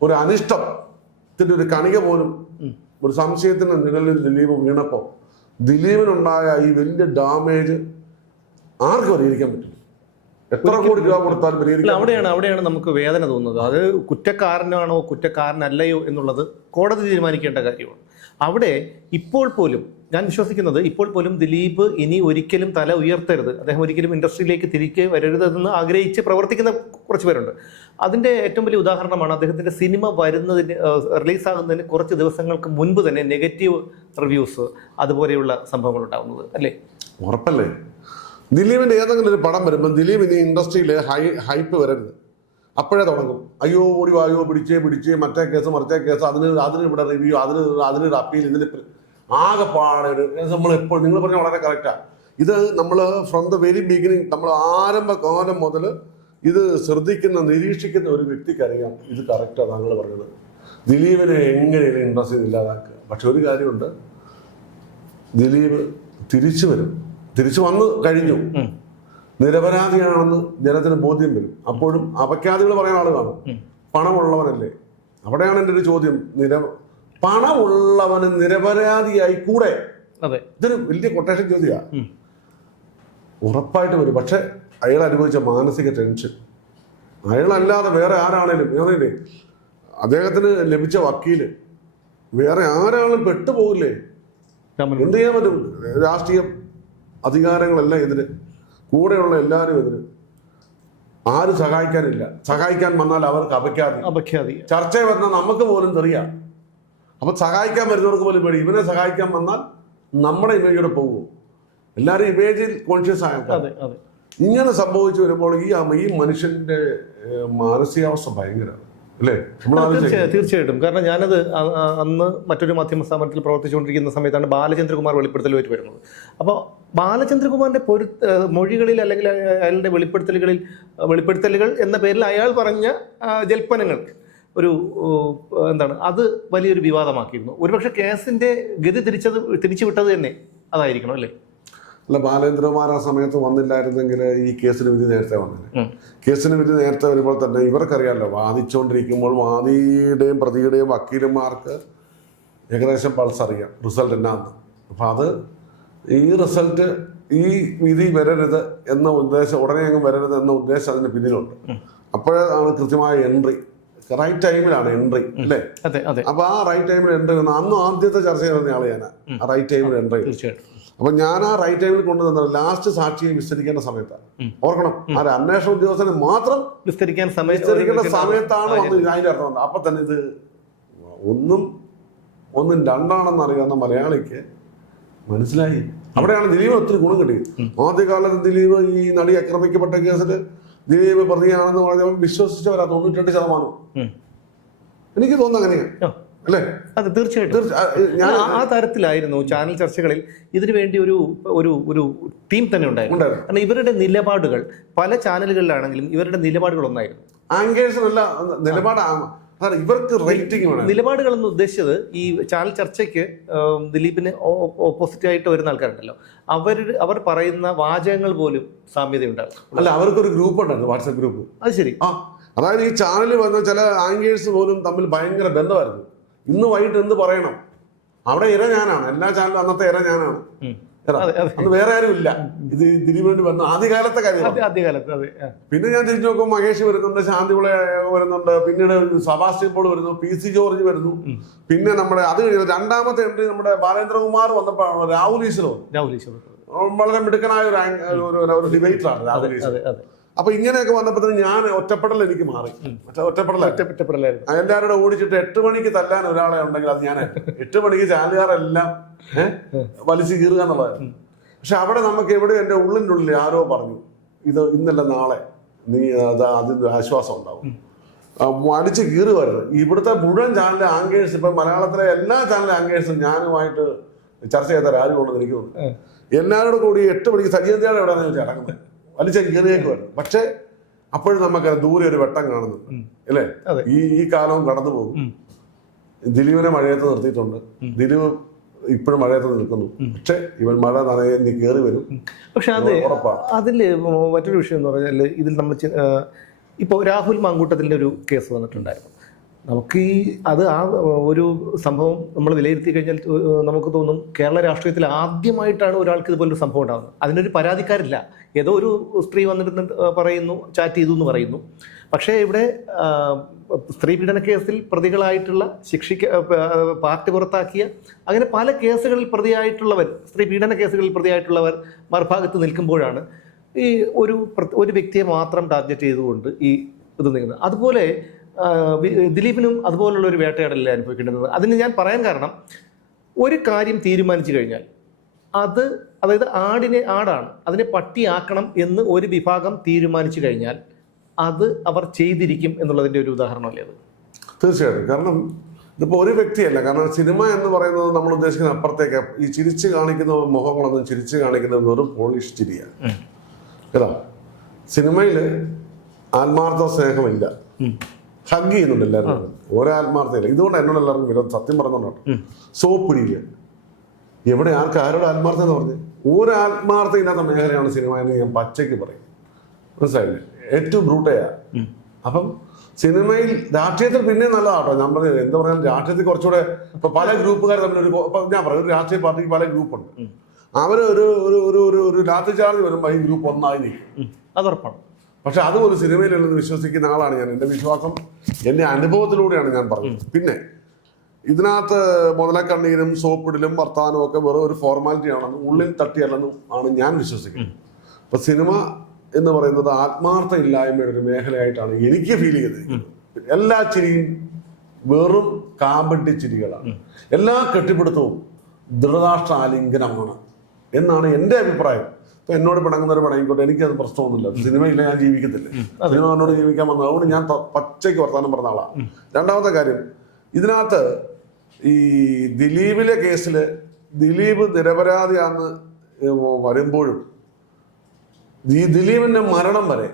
ഒരു അനിഷ്ടത്തിന്റെ ഒരു കണിക പോലും, ഒരു സംശയത്തിന്റെ നിഴലിൽ ദിലീപ് വീണപ്പോ ദിലീപിനുണ്ടായ ഈ വലിയ ഡാമേജ് ആർക്കും പരിഹരിക്കാൻ പറ്റില്ല. എത്ര കോടി രൂപ കൊടുത്താലും പരിഹരിക്കാൻ. അവിടെയാണ് നമുക്ക് വേദന തോന്നുന്നത്. അത് കുറ്റക്കാരനാണോ കുറ്റക്കാരനല്ലയോ എന്നുള്ളത് കോടതി തീരുമാനിക്കേണ്ട കാര്യമാണ്. അവിടെ ഇപ്പോൾ പോലും ഞാൻ വിശ്വസിക്കുന്നത്, ഇപ്പോൾ പോലും ദിലീപ് ഇനി ഒരിക്കലും തല ഉയർത്തരുത്, അദ്ദേഹം ഒരിക്കലും ഇൻഡസ്ട്രിയിലേക്ക് തിരികെ വരരുതെന്ന് ആഗ്രഹിച്ച് പ്രവർത്തിക്കുന്ന കുറച്ച് പേരുണ്ട്. അതിൻ്റെ ഏറ്റവും വലിയ ഉദാഹരണമാണ് അദ്ദേഹത്തിൻ്റെ സിനിമ വരുന്നതിന്, റിലീസാകുന്നതിന് കുറച്ച് ദിവസങ്ങൾക്ക് മുൻപ് തന്നെ നെഗറ്റീവ് റിവ്യൂസ് അതുപോലെയുള്ള സംഭവങ്ങൾ ഉണ്ടാകുന്നത് അല്ലേ? ഉറപ്പല്ലേ? ദിലീപിന്റെ ഏതെങ്കിലും ഒരു പടം വരുമ്പോൾ ദിലീപ് ഇനി ഇൻഡസ്ട്രിയിൽ ഹൈപ്പ് വരരുത്, അപ്പോഴേ തുടങ്ങും. അയ്യോ ഓടി വായോ, പിടിച്ചേ മറ്റേ കേസ് മറിച്ചേ കേസ്, അതിന് ഇവിടെ റിവ്യൂ, അതിനൊരു അപ്പീൽ, ഇതിന് ആകെപ്പാടെ നമ്മൾ എപ്പോൾ നിങ്ങൾ പറഞ്ഞ വളരെ കറക്റ്റാണ്. ഇത് നമ്മൾ ഫ്രം ദ വെരി ബിഗിനിങ്, നമ്മൾ ആരംഭകാലം മുതൽ ഇത് ശ്രദ്ധിക്കുന്ന, നിരീക്ഷിക്കുന്ന ഒരു വ്യക്തിക്ക് അറിയാം ഇത് കറക്റ്റാണ് താങ്കൾ പറഞ്ഞത്. ദിലീപിനെ എങ്ങനെയാണ് ഇൻഡസ്ട്രി ഇല്ലാതാക്കുക. പക്ഷെ ഒരു കാര്യമുണ്ട്, ദിലീപ് തിരിച്ചു വരും, തിരിച്ചു വന്നു കഴിഞ്ഞു, നിരപരാധിയാണെന്ന് ജനത്തിന് ബോധ്യം വരും. അപ്പോഴും അപഖ്യാതികൾ പറയാൻ ആൾ കാണും. പണമുള്ളവനല്ലേ? അവിടെയാണ് എൻ്റെ ഒരു ചോദ്യം. പണമുള്ളവന് നിരപരാധിയായി കൂടെ? ഇതൊരു വലിയ കൊട്ടേഷൻ ചോദ്യമാണ്. ഉറപ്പായിട്ട് വരും. പക്ഷെ അയാൾ അനുഭവിച്ച മാനസിക ടെൻഷൻ, അയാളല്ലാതെ വേറെ ആരാണേലും, ഞാനേ അദ്ദേഹത്തിന് ലഭിച്ച വക്കീല് വേറെ ആരാളും പെട്ടുപോകില്ലേ? എന്ത് ചെയ്യാൻ പറ്റും? രാഷ്ട്രീയം, അധികാരങ്ങളെല്ലാം എതിര്, കൂടെയുള്ള എല്ലാവരും എതിര്. ആരും സഹായിക്കാനില്ല. സഹായിക്കാൻ വന്നാൽ അവർക്ക് അപഖ്യാതി. ചർച്ച വന്നാൽ നമുക്ക് പോലും തെറിയാം. അപ്പൊ സഹായിക്കാൻ വരുന്നവർക്ക് പോലും പേടി. ഇവനെ സഹായിക്കാൻ വന്നാൽ നമ്മുടെ ഇമേജോടെ പോകുമോ? എല്ലാവരും ഇമേജിൽ കോൺഷ്യസ് ആയ ഇങ്ങനെ സംഭവിച്ചു വരുമ്പോൾ ഈ മനുഷ്യന്റെ മാനസികാവസ്ഥ ഭയങ്കരമാണ് അല്ലേ? തീർച്ചയായിട്ടും. കാരണം ഞാനത് അന്ന് മറ്റൊരു മാധ്യമ സ്ഥാപനത്തിൽ പ്രവർത്തിച്ചുകൊണ്ടിരിക്കുന്ന സമയത്താണ് ബാലചന്ദ്രകുമാർ വെളിപ്പെടുത്തലുമായിട്ട് വരുന്നത്. അപ്പോൾ ബാലചന്ദ്രകുമാറിന്റെ മൊഴികളിൽ അല്ലെങ്കിൽ അയാളുടെ വെളിപ്പെടുത്തലുകൾ എന്ന പേരിൽ അയാൾ പറഞ്ഞ ജൽപ്പനങ്ങൾക്ക് ഒരു എന്താണ് അത് വലിയൊരു വിവാദമാക്കിയിരുന്നു. ഒരുപക്ഷെ കേസിന്റെ ഗതി തിരിച്ചു വിട്ടത് തന്നെ അതായിരിക്കണം അല്ലേ? അല്ല, ബാലേന്ദ്രകുമാർ ആ സമയത്ത് വന്നില്ലായിരുന്നെങ്കിൽ ഈ കേസിന് വിധി നേരത്തെ വന്നത്. കേസിന് വിധി നേരത്തെ വരുമ്പോൾ തന്നെ ഇവർക്കറിയാമല്ലോ, വാദിച്ചുകൊണ്ടിരിക്കുമ്പോൾ വാദിയുടെയും പ്രതിയുടെയും വക്കീലന്മാർക്ക് ഏകദേശം പൾസ് അറിയാം റിസൾട്ട് എന്നാന്ന്. അപ്പം അത് ഈ റിസൾട്ട് ഈ വിധി വരരുത് എന്ന ഉദ്ദേശം, ഉടനെ അങ്ങ് വരരുത് എന്ന ഉദ്ദേശം അതിന് പിന്നിലുണ്ട്. അപ്പോഴാണ് കൃത്യമായ എൻട്രി, റൈറ്റ് ടൈമിലാണ് എൻട്രി അല്ലേ? അപ്പൊ ആ റൈറ്റ് ടൈമിൽ എൻട്രി വന്ന അന്ന് ആദ്യത്തെ ചർച്ച ചെയ്യുന്ന ആള് ഞാൻ ആ റൈറ്റ് ടൈമിൽ എൻട്രി. അപ്പൊ ഞാൻ ആ റൈറ്റ് ടൈമിൽ കൊണ്ടുവന്ന ലാസ്റ്റ് സാക്ഷിയെ വിസ്തരിക്കേണ്ട സമയത്താണ്. ഓർക്കണം, ആ അന്വേഷണ ഉദ്യോഗസ്ഥന് മാത്രം വിസ്തരിക്കേണ്ട സമയത്താണ് വന്ന് അതിന്റെ അർത്ഥം വന്നത്. അപ്പൊ തന്നെ ഇത് ഒന്നും രണ്ടാണെന്ന് അറിയാവുന്ന മലയാളിക്ക് മനസ്സിലായി. അവിടെയാണ് ദിലീപ് ഒത്തിരി ഗുണം കിട്ടിയത്. ആദ്യകാലത്ത് ദിലീപ് ഈ നടി ആക്രമിക്കപ്പെട്ട കേസിൽ ദിലീപ് പ്രതിയാണെന്ന് പറഞ്ഞപ്പോൾ വിശ്വസിച്ചവരാ 98%. എനിക്ക് തോന്നുന്നു അങ്ങനെയാണ് അല്ലേ? അതെ, തീർച്ചയായിട്ടും ആ തരത്തിലായിരുന്നു ചാനൽ ചർച്ചകളിൽ ഇതിനു വേണ്ടി ഒരു ടീം തന്നെ ഉണ്ടായിരുന്നു. കാരണം ഇവരുടെ നിലപാടുകൾ പല ചാനലുകളിലാണെങ്കിലും ഇവരുടെ നിലപാടുകൾ ഒന്നായിരുന്നു. ആങ്കേഴ്സിനല്ല നിലപാടാണ്, ഇവർക്ക് റേറ്റിംഗ് വേണം. നിലപാടുകളെന്ന് ഉദ്ദേശിച്ചത് ഈ ചാനൽ ചർച്ചയ്ക്ക് ദിലീപിന് ഓപ്പോസിറ്റ് ആയിട്ട് വരുന്ന ആൾക്കാരുണ്ടല്ലോ, അവർ പറയുന്ന വാചകങ്ങൾ പോലും സാമ്യതയുണ്ടാകും. അല്ല, അവർക്കൊരു ഗ്രൂപ്പ് ഉണ്ടായിരുന്നു, വാട്സാപ്പ് ഗ്രൂപ്പ്. അത് ശരി. അതായത് ഈ ചാനലിൽ വന്ന ചില ആങ്കേഴ്സ് പോലും തമ്മിൽ ഭയങ്കര ബന്ധമായിരുന്നു. ഇന്ന് വൈകിട്ട് എന്ത് പറയണം, അവിടെ ഇര ഞാനാണ്. എല്ലാ ചാനലും അന്നത്തെ ഇര ഞാനാണ്. അന്ന് വേറെ ആരും ഇല്ല. ഇത് ദിലീപ് വേണ്ടി വന്ന ആദ്യകാലത്തെ കാര്യം. പിന്നെ ഞാൻ തിരിച്ചു നോക്കുമ്പോൾ മഹേഷ് വരുന്നുണ്ട്, ശാന്തിവിള വരുന്നുണ്ട്, പിന്നീട് സബാസ്റ്റ്യൻ പോൾ വരുന്നു, PC ജോർജ് വരുന്നു. പിന്നെ നമ്മുടെ അത് കഴിഞ്ഞ രണ്ടാമത്തെ എൻട്രി നമ്മുടെ ബാലേന്ദ്രകുമാർ വന്നപ്പോഴാണ് രാഹുൽ ഈശ്വർ. വളരെ മിടുക്കനായ ഒരു ഡിബേറ്ററാണ് രാഹുൽ ഈശ്വർ. അപ്പൊ ഇങ്ങനെയൊക്കെ വന്നപ്പോൾ ഞാൻ ഒറ്റപ്പെടൽ എനിക്ക് മാറി. ഒറ്റപ്പെടലായിരുന്നു. എല്ലാവരുടെ ഓടിച്ചിട്ട് 8 മണിക്ക് തല്ലാൻ ഒരാളെ ഉണ്ടെങ്കിൽ അത് ഞാൻ 8 മണിക്ക് ചാനലുകാരെല്ലാം വലിച്ചു കീറുക എന്നുള്ളതായിരുന്നു. പക്ഷെ അവിടെ നമുക്ക് എവിടെ എൻ്റെ ഉള്ളിൻ്റെ ഉള്ളിൽ ആരോ പറഞ്ഞു, ഇത് ഇന്നല്ല നാളെ നീ അതിന് ആശ്വാസം ഉണ്ടാവും. വലിച്ചു കീറുമായിരുന്നു. ഇവിടുത്തെ മുഴുവൻ ചാനലിലെ ആങ്കേഴ്സ്, ഇപ്പൊ മലയാളത്തിലെ എല്ലാ ചാനലിലെ ആങ്കേഴ്സും ഞാനുമായിട്ട് ചർച്ച ചെയ്ത ആരും ഉണ്ടെന്ന് എനിക്ക് തോന്നുന്നു. എല്ലാവരോടും കൂടി 8 മണിക്ക് സജീവതയോടെ എവിടെയാണെന്ന് വെച്ചാൽ ഇറങ്ങുന്നത് വലിച്ച കീറിയേക്ക് വരും. പക്ഷെ അപ്പോഴും നമുക്ക് ദൂരെ ഒരു വെട്ടം കാണുന്നുണ്ട് അല്ലേ? ഈ കാലവും കടന്നു പോകും. ദിലീപിനെ മഴയത്ത് നിർത്തിയിട്ടുണ്ട്. ദിലീപ് ഇപ്പോഴും മഴയത്ത് നിൽക്കുന്നു. പക്ഷെ ഇവൻ മഴ നനഞ്ഞ് കയറി വരും. പക്ഷെ അതില് മറ്റൊരു വിഷയം എന്ന് പറഞ്ഞാൽ ഇതിൽ നമ്മൾ ഇപ്പോൾ രാഹുൽ മാങ്കൂട്ടത്തിൻ്റെ ഒരു കേസ് വന്നിട്ടുണ്ടായിരുന്നു. നമുക്ക് ആ ഒരു സംഭവം നമ്മൾ വിലയിരുത്തി കഴിഞ്ഞാൽ നമുക്ക് തോന്നും കേരള രാഷ്ട്രീയത്തിൽ ആദ്യമായിട്ടാണ് ഒരാൾക്ക് ഇതുപോലൊരു സംഭവം ഉണ്ടാകുന്നത്. അതിനൊരു പരാതിക്കാരില്ല. ഏതോ ഒരു സ്ത്രീ വന്നിട്ട് പറയുന്നു, ചാറ്റ് ചെയ്തു എന്ന് പറയുന്നു. പക്ഷേ ഇവിടെ സ്ത്രീ പീഡന കേസിൽ പ്രതികളായിട്ടുള്ള പാർട്ടി പുറത്താക്കിയ അങ്ങനെ പല കേസുകളിൽ പ്രതിയായിട്ടുള്ളവർ, സ്ത്രീ പീഡന കേസുകളിൽ പ്രതിയായിട്ടുള്ളവർ മറുഭാഗത്ത് നിൽക്കുമ്പോഴാണ് ഈ ഒരു വ്യക്തിയെ മാത്രം ടാർഗറ്റ് ചെയ്തുകൊണ്ട് ഈ ഇത് നീങ്ങുന്നത്. അതുപോലെ ദിലീപിനും അതുപോലുള്ള ഒരു വേട്ടയാടലല്ലേ അനുഭവിക്കേണ്ടത്. അതിന് ഞാൻ പറയാൻ കാരണം, ഒരു കാര്യം തീരുമാനിച്ചു കഴിഞ്ഞാൽ അതായത് ആടാണ്, അതിനെ പട്ടിയാക്കണം എന്ന് ഒരു വിഭാഗം തീരുമാനിച്ചു കഴിഞ്ഞാൽ അത് അവർ ചെയ്തിരിക്കും എന്നുള്ളതിൻ്റെ ഒരു ഉദാഹരണമല്ലേ അത്? തീർച്ചയായിട്ടും. കാരണം ഇതിപ്പോൾ ഒരു വ്യക്തിയല്ല. കാരണം സിനിമ എന്ന് പറയുന്നത് നമ്മൾ ഉദ്ദേശിക്കുന്ന അപ്പുറത്തേക്ക് ഈ ചിരിച്ച് കാണിക്കുന്ന മുഖങ്ങളൊന്നും ചിരിച്ച് കാണിക്കുന്നത് വെറും പോളിഷ് ചിരിയാണ്. ഏതാ സിനിമയിൽ ആത്മാർത്ഥ സ്നേഹമില്ല, ഹഗ് ചെയ്യുന്നുണ്ട് എല്ലാവരും, ഓരോ ആത്മാർത്ഥയില്ല. ഇതുകൊണ്ട് എന്നോട് എല്ലാവർക്കും വിരോധം, സത്യം പറഞ്ഞോണ്ട് സോപ്പിടിയില്ല. എവിടെ ആരോട് ആത്മാർത്ഥ എന്ന് പറഞ്ഞ് ഒരു ആത്മാർത്ഥ ഇല്ലാത്ത മേഖലയാണ് സിനിമ എന്ന് ഞാൻ പച്ചയ്ക്ക് പറയും. മനസ്സിലായില്ലേ? ഏറ്റവും ബ്രൂട്ടയാ. അപ്പം സിനിമയിൽ രാഷ്ട്രീയത്തിൽ പിന്നെ നല്ലതാട്ടോ. ഞാൻ പറഞ്ഞത് എന്താ പറയാൻ, രാഷ്ട്രീയത്തിൽ കുറച്ചുകൂടെ ഇപ്പൊ പല ഗ്രൂപ്പുകാർ തമ്മിൽ ഞാൻ പറയും, ഒരു രാഷ്ട്രീയ പാർട്ടിക്ക് പല ഗ്രൂപ്പുണ്ട്. അവര് ഒരു ലാത്തി ചാർജ് വരുമ്പോൾ ഈ ഗ്രൂപ്പ് ഒന്നായി നിൽക്കും, അതുറപ്പാണ്. പക്ഷെ അതുപോലെ സിനിമയിലുള്ളത് വിശ്വസിക്കുന്ന ആളാണ് ഞാൻ. എൻ്റെ വിശ്വാസം എൻ്റെ അനുഭവത്തിലൂടെയാണ് ഞാൻ പറഞ്ഞത്. പിന്നെ ഇതിനകത്ത് മുതലക്കണ്ണീരും സോപ്പിടലും വർത്താനവും ഒക്കെ വെറും ഒരു ഫോർമാലിറ്റി ആണെന്നും ഉള്ളിൽ തട്ടിയല്ലെന്നും ആണ് ഞാൻ വിശ്വസിക്കുന്നത്. അപ്പൊ സിനിമ എന്ന് പറയുന്നത് ആത്മാർത്ഥ ഇല്ലായ്മയുടെ ഒരു മേഖലയായിട്ടാണ് എനിക്ക് ഫീൽ ചെയ്തിരിക്കുന്നത്. എല്ലാ ചിരിയും വെറും കാമ്പട്ടി ചിരികളാണ്. എല്ലാ കെട്ടിപ്പിടുത്തവും ദൃഢരാഷ്ട്ര ആലിംഗനമാണ് എന്നാണ് എൻ്റെ അഭിപ്രായം. ഇപ്പൊ എന്നോട് പിണങ്ങുന്നവർ പിണങ്ങിക്കോട്ടെ, എനിക്കത് പ്രശ്നമൊന്നുമില്ല. സിനിമയില്ല, ഞാൻ ജീവിക്കത്തില്ല. സിനിമ എന്നോട് ജീവിക്കാൻ വന്നത്, അതുകൊണ്ട് ഞാൻ പച്ചയ്ക്ക് വർത്താനം പറഞ്ഞ ആളാണ്. രണ്ടാമത്തെ കാര്യം, ഇതിനകത്ത് ഈ ദിലീപിലെ കേസിൽ ദിലീപ് നിരപരാധിയാന്ന് വരുമ്പോഴും ഈ ദിലീപിന്റെ മരണം വരെ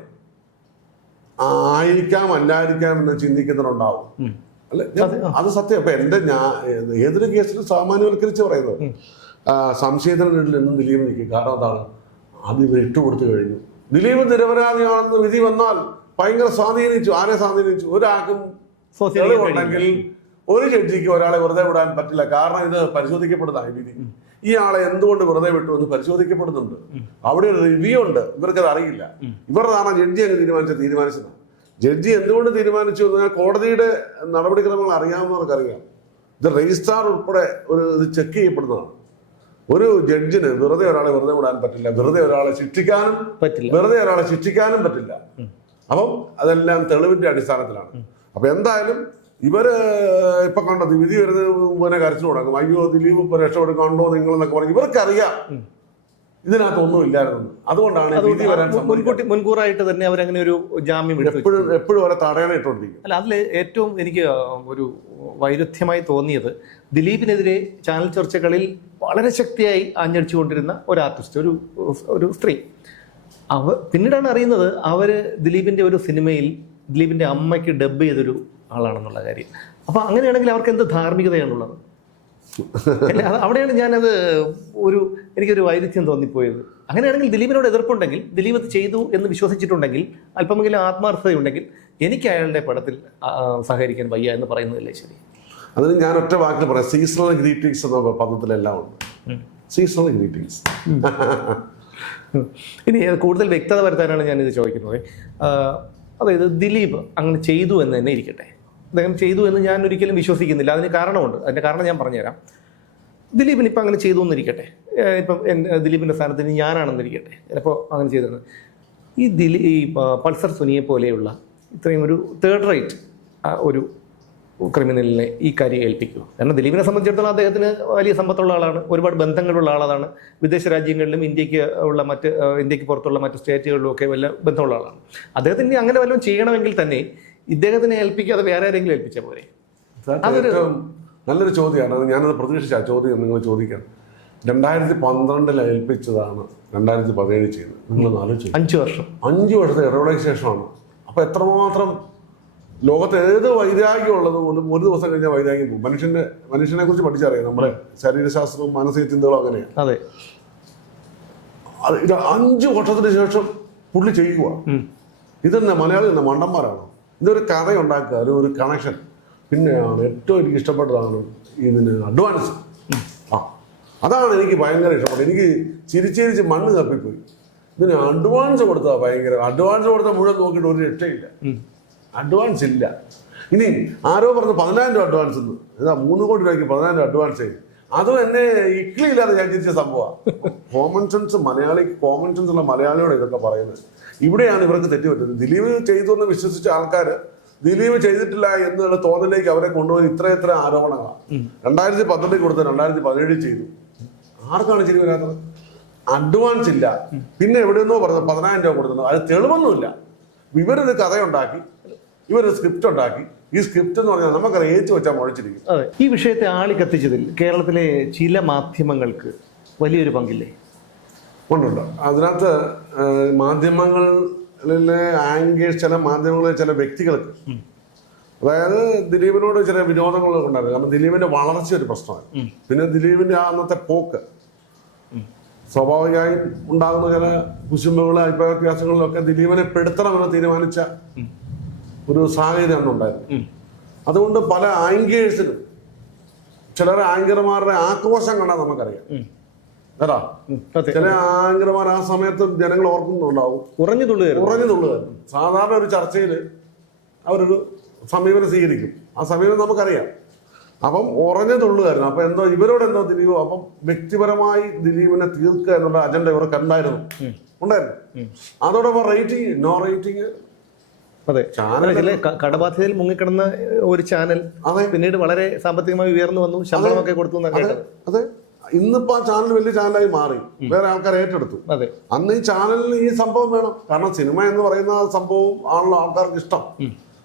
ആയിരിക്കാം അല്ലായിരിക്കാം എന്ന് ചിന്തിക്കുന്നുണ്ടാവും. അല്ലെ, അത് സത്യം. അപ്പൊ ഏതൊരു കേസിലും സാമാന്യവൽക്കരിച്ച് പറയുന്നത് സംശയത്തിനിടയിൽ എന്നും ദിലീപ് നിൽക്കും. കാരണം എന്താണ്, അത് ഇവർ ഇട്ടുകൊടുത്തു കഴിഞ്ഞു. ദിലീപ് നിരപരാധിയാണെന്ന് വിധി വന്നാൽ ഭയങ്കര സ്വാധീനിച്ചു. ആരെ സ്വാധീനിച്ചു? ഒരാൾക്കും ഉണ്ടെങ്കിൽ ഒരു ജഡ്ജിക്ക് ഒരാളെ വെറുതെ വിടാൻ പറ്റില്ല. കാരണം ഇത് പരിശോധിക്കപ്പെടുന്നതാണ് വിധി. ഈ ആളെ എന്തുകൊണ്ട് വെറുതെ വിട്ടു എന്ന് പരിശോധിക്കപ്പെടുന്നുണ്ട്. അവിടെ ഒരു റിവ്യൂ ഉണ്ട്. ഇവർക്കത് അറിയില്ല. ഇവരുടെതാണ് ജഡ്ജി അങ്ങ് തീരുമാനിച്ചത്. ജഡ്ജി എന്തുകൊണ്ട് തീരുമാനിച്ചു എന്ന് കോടതിയുടെ നടപടിക്രമങ്ങൾ അറിയാവുന്നവർക്കറിയാം. ഇത് രജിസ്ട്രാർ ഉൾപ്പെടെ ഇത് ചെക്ക് ചെയ്യപ്പെടുന്നതാണ്. ഒരു ജഡ്ജിന് വെറുതെ ഒരാളെ വെറുതെ വിടാൻ പറ്റില്ല. വെറുതെ ഒരാളെ ശിക്ഷിക്കാനും പറ്റില്ല. അപ്പം അതെല്ലാം തെളിവിന്റെ അടിസ്ഥാനത്തിലാണ്. അപ്പൊ എന്തായാലും ഇവര് ഇപ്പൊ കണ്ടത് വിധി വരുന്നത് മുമ്പേ കരച്ചു തുടങ്ങും. അയ്യോ ദിലീപ് ഇപ്പൊ രക്ഷപ്പെടുക്കാണ്ടോ നിങ്ങൾ എന്നൊക്കെ പറഞ്ഞു. ഇവർക്കറിയാം ഇതിനകത്തൊന്നും ഇല്ലായിരുന്നു. അതുകൊണ്ടാണ് വിധി വരാൻ മുൻകൂറായിട്ട് തന്നെ അവരങ്ങനെ ഒരു ജാമ്യം എപ്പോഴും അവരെ തടയാനായിട്ടോണ്ടിരിക്കും. അല്ല, അതിൽ ഏറ്റവും എനിക്ക് ഒരു വൈരുദ്ധ്യമായി തോന്നിയത് ദിലീപിനെതിരെ ചാനൽ ചർച്ചകളിൽ വളരെ ശക്തിയായി ആഞ്ഞടിച്ചുകൊണ്ടിരുന്ന ഒരു ആർട്ടിസ്റ്റ്, ഒരു സ്ത്രീ. പിന്നീടാണ് അറിയുന്നത് അവര് ദിലീപിന്റെ ഒരു സിനിമയിൽ ദിലീപിന്റെ അമ്മയ്ക്ക് ഡബ് ചെയ്തൊരു ആളാണെന്നുള്ള കാര്യം. അപ്പൊ അങ്ങനെയാണെങ്കിൽ അവർക്ക് എന്ത് ധാർമ്മികതയാണുള്ളത്? അല്ല, അവിടെയാണ് എനിക്കൊരു വൈരുദ്ധ്യം തോന്നിപ്പോയത്. അങ്ങനെയാണെങ്കിൽ ദിലീപിനോട് എതിർപ്പുണ്ടെങ്കിൽ, ദിലീപ് അത് ചെയ്തു എന്ന് വിശ്വസിച്ചിട്ടുണ്ടെങ്കിൽ, അല്പമെങ്കിലും ആത്മാർത്ഥതയുണ്ടെങ്കിൽ എനിക്ക് അയാളുടെ പടത്തിൽ സഹകരിക്കാൻ വയ്യ എന്ന് പറയുന്നതല്ലേ ശരി? അതിന് ഞാൻ ഒറ്റ വാക്കിൽ പറയാം, സീസണൽ ഗ്രീറ്റിംഗ്സ് എന്ന പദത്തിലെല്ലാം ഉണ്ട്. Seasonal greetings. ഇനി കൂടുതൽ വ്യക്തത വരുത്താനാണ് ഞാനിത് ചോദിക്കുന്നത്. അതായത് ദിലീപ് അങ്ങനെ ചെയ്തു എന്ന് തന്നെ ഇരിക്കട്ടെ. അദ്ദേഹം ചെയ്തു എന്ന് ഞാൻ ഒരിക്കലും വിശ്വസിക്കുന്നില്ല. അതിന് കാരണമുണ്ട്. അതിൻ്റെ കാരണം ഞാൻ പറഞ്ഞുതരാം. ദിലീപിന് ഇപ്പം അങ്ങനെ ചെയ്തു എന്നിരിക്കട്ടെ. ഇപ്പം ദിലീപിൻ്റെ സ്ഥാനത്തിന് ഞാനാണെന്നിരിക്കട്ടെ, ചിലപ്പോൾ അങ്ങനെ ചെയ്തത്. ഈ പൾസർ സുനിയെ പോലെയുള്ള ഇത്രയും ഒരു തേർഡ് റേറ്റ് ഒരു ക്രിമിനലിനെ ഈ കാര്യം ഏൽപ്പിക്കുക. കാരണം ദിലീപിനെ സംബന്ധിച്ചിടത്തോളം അദ്ദേഹത്തിന് വലിയ സമ്പത്തുള്ള ആളാണ്, ഒരുപാട് ബന്ധങ്ങളുള്ള ആളാണ്. വിദേശ രാജ്യങ്ങളിലും ഇന്ത്യക്ക് പുറത്തുള്ള മറ്റ് സ്റ്റേറ്റുകളിലും ഒക്കെ വല്ല ബന്ധമുള്ള ആളാണ്. അദ്ദേഹത്തിന് അങ്ങനെ വല്ലതും ചെയ്യണമെങ്കിൽ തന്നെ ഇദ്ദേഹത്തിനെ ഏൽപ്പിക്കാതെ വേറെ ആരെങ്കിലും ഏൽപ്പിച്ച പോലെ. അതൊരു നല്ലൊരു ചോദ്യമാണ്. ഞാനത് പ്രതീക്ഷിച്ച ചോദ്യം നിങ്ങൾ ചോദിക്കണം. 2012 ഏൽപ്പിച്ചതാണ് 2017 ചെയ്തത്. നിങ്ങൾ ആലോചിച്ചു, 5 വർഷത്തെ ഇടവേളയ്ക്ക് ശേഷമാണ്. അപ്പൊ എത്രമാത്രം ലോകത്ത് ഏത് വൈരാഗ്യമുള്ളത് ഒരു ദിവസം കഴിഞ്ഞാൽ വൈരാഗ്യം പോകും. മനുഷ്യനെ കുറിച്ച് പഠിച്ചറിയാം. നമ്മുടെ ശരീരശാസ്ത്രവും മാനസിക ചിന്തകളും അങ്ങനെയാണ്. അതെ, 5 വർഷത്തിന് ശേഷം പുള്ളി ചെയ്യുക. ഇതെന്നെ മലയാളി തന്നെ മണ്ടന്മാരാണ്. ഇതൊരു കഥയുണ്ടാക്കുക, ഒരു കണക്ഷൻ. പിന്നെയാണ് ഏറ്റവും എനിക്ക് ഇഷ്ടപ്പെട്ടതാണ് ഇതിന് അഡ്വാൻസ്. അതാണ് എനിക്ക് ഭയങ്കര ഇഷ്ടപ്പെട്ടത്. എനിക്ക് ചിരിച്ചിരിച്ച് മണ്ണ് കപ്പിപ്പോയി. ഇതിന് അഡ്വാൻസ് കൊടുത്താൽ ഭയങ്കര, അഡ്വാൻസ് കൊടുത്താൽ മുഴുവൻ നോക്കിയിട്ട് ഒരു രക്ഷയില്ല. അഡ്വാൻസ് ഇല്ല. ഇനി ആരോ പറഞ്ഞു 10,000 രൂപ അഡ്വാൻസ് എന്ന്. 3 കോടി രൂപയ്ക്ക് 10,000 രൂപ അഡ്വാൻസ് ചെയ്തു. അതും എന്നെ ഇക്ലിയില്ലാതെ ഞാൻ ചിരിച്ച സംഭവമാണ്. കോമൺ സെൻസ് ഉള്ള മലയാളിയോട് ഇതൊക്കെ പറയുന്നത്. ഇവിടെയാണ് ഇവർക്ക് തെറ്റുപറ്റുന്നത്. ദിലീപ് ചെയ്തു എന്ന് വിശ്വസിച്ച ആൾക്കാർ ദിലീപ് ചെയ്തിട്ടില്ല എന്നുള്ള തോന്നലേക്ക് അവരെ കൊണ്ടുപോയി ഇത്ര ആരോപണങ്ങളാണ്. 2012 കൊടുത്ത് 2017 ചെയ്തു. ആർക്കാണ് ശരി വരാത്തത്? അഡ്വാൻസ് ഇല്ല. പിന്നെ എവിടെയെന്നോ പറഞ്ഞത് 10,000 രൂപ കൊടുക്കുന്നത്. അത് തെളിവൊന്നുമില്ല. ഇവരൊരു കഥയുണ്ടാക്കി, ഇവരൊരു സ്ക്രിപ്റ്റ് ഉണ്ടാക്കി. ഈ സ്ക്രിപ്റ്റ് എന്ന് പറഞ്ഞാൽ നമുക്കറിയാം ഏച്ചു വെച്ചാൽ മുഴച്ചിരിക്കും. അതെ, ഈ വിഷയത്തെ ആളിക്കത്തിച്ചതിൽ കേരളത്തിലെ ചില മാധ്യമങ്ങൾക്ക് വലിയൊരു പങ്കില്ലേ? ഉണ്ടുണ്ട്. അതിനകത്ത് മാധ്യമങ്ങളിലെ ചില മാധ്യമങ്ങളിലെ ചില വ്യക്തികൾക്ക്, അതായത് ദിലീപിനോട് ചില വിനോദങ്ങളൊക്കെ ഉണ്ടായിരുന്നു. കാരണം ദിലീപിന്റെ വളർച്ച ഒരു പ്രശ്നമാണ്. പിന്നെ ദിലീപിന്റെ അന്നത്തെ പോക്ക് സ്വാഭാവികമായും ഉണ്ടാകുന്ന ചില കുശുമ്പുകളും അഭിപ്രായ വ്യത്യാസങ്ങളിലൊക്കെ ദിലീപിനെ പെടുത്തണമെന്ന് തീരുമാനിച്ച ഒരു സാഹചര്യം അന്നുണ്ടായിരുന്നു. അതുകൊണ്ട് പല ആങ്കേഴ്സിനും ചിലരെ ആങ്കർമാരുടെ ആക്രോശം കണ്ടാൽ നമുക്കറിയാം. അതാ ചില ആങ്കർമാർ ആ സമയത്ത് ജനങ്ങൾ ഓർക്കുന്നുണ്ടാവും, ഉറഞ്ഞു തുള്ളുകയായിരുന്നു. സാധാരണ ഒരു ചർച്ചയിൽ അവരൊരു സമീപനം സ്വീകരിക്കും. ആ സമീപനം നമുക്കറിയാം. അപ്പം ഉറഞ്ഞു തുള്ളുകയായിരുന്നു. അപ്പൊ ഇവരോട് ദിലീപ് അപ്പം വ്യക്തിപരമായി ദിലീപിനെ തീർക്കുക എന്നുള്ള അജണ്ട ഇവർക്ക് ഉണ്ടായിരുന്നു. അതോടൊപ്പം നോ റേറ്റിംഗ്. അതെ, ചില കടബാധ്യതയിൽ മുങ്ങിക്കിടന്ന ഒരു ചാനൽ പിന്നീട് വളരെ സാമ്പത്തികമായി ഉയർന്നു വന്നു, ശമ്പളമൊക്കെ കൊടുത്തു. അതെ, ഇന്നിപ്പോ ആ ചാനൽ വലിയ ചാനലായി മാറി, വേറെ ആൾക്കാർ ഏറ്റെടുത്തു. അതെ, അന്ന് ഈ ചാനലിന് ഈ സംഭവം വേണം. കാരണം സിനിമ എന്ന് പറയുന്ന സംഭവം ആണല്ലോ ആൾക്കാർക്ക് ഇഷ്ടം.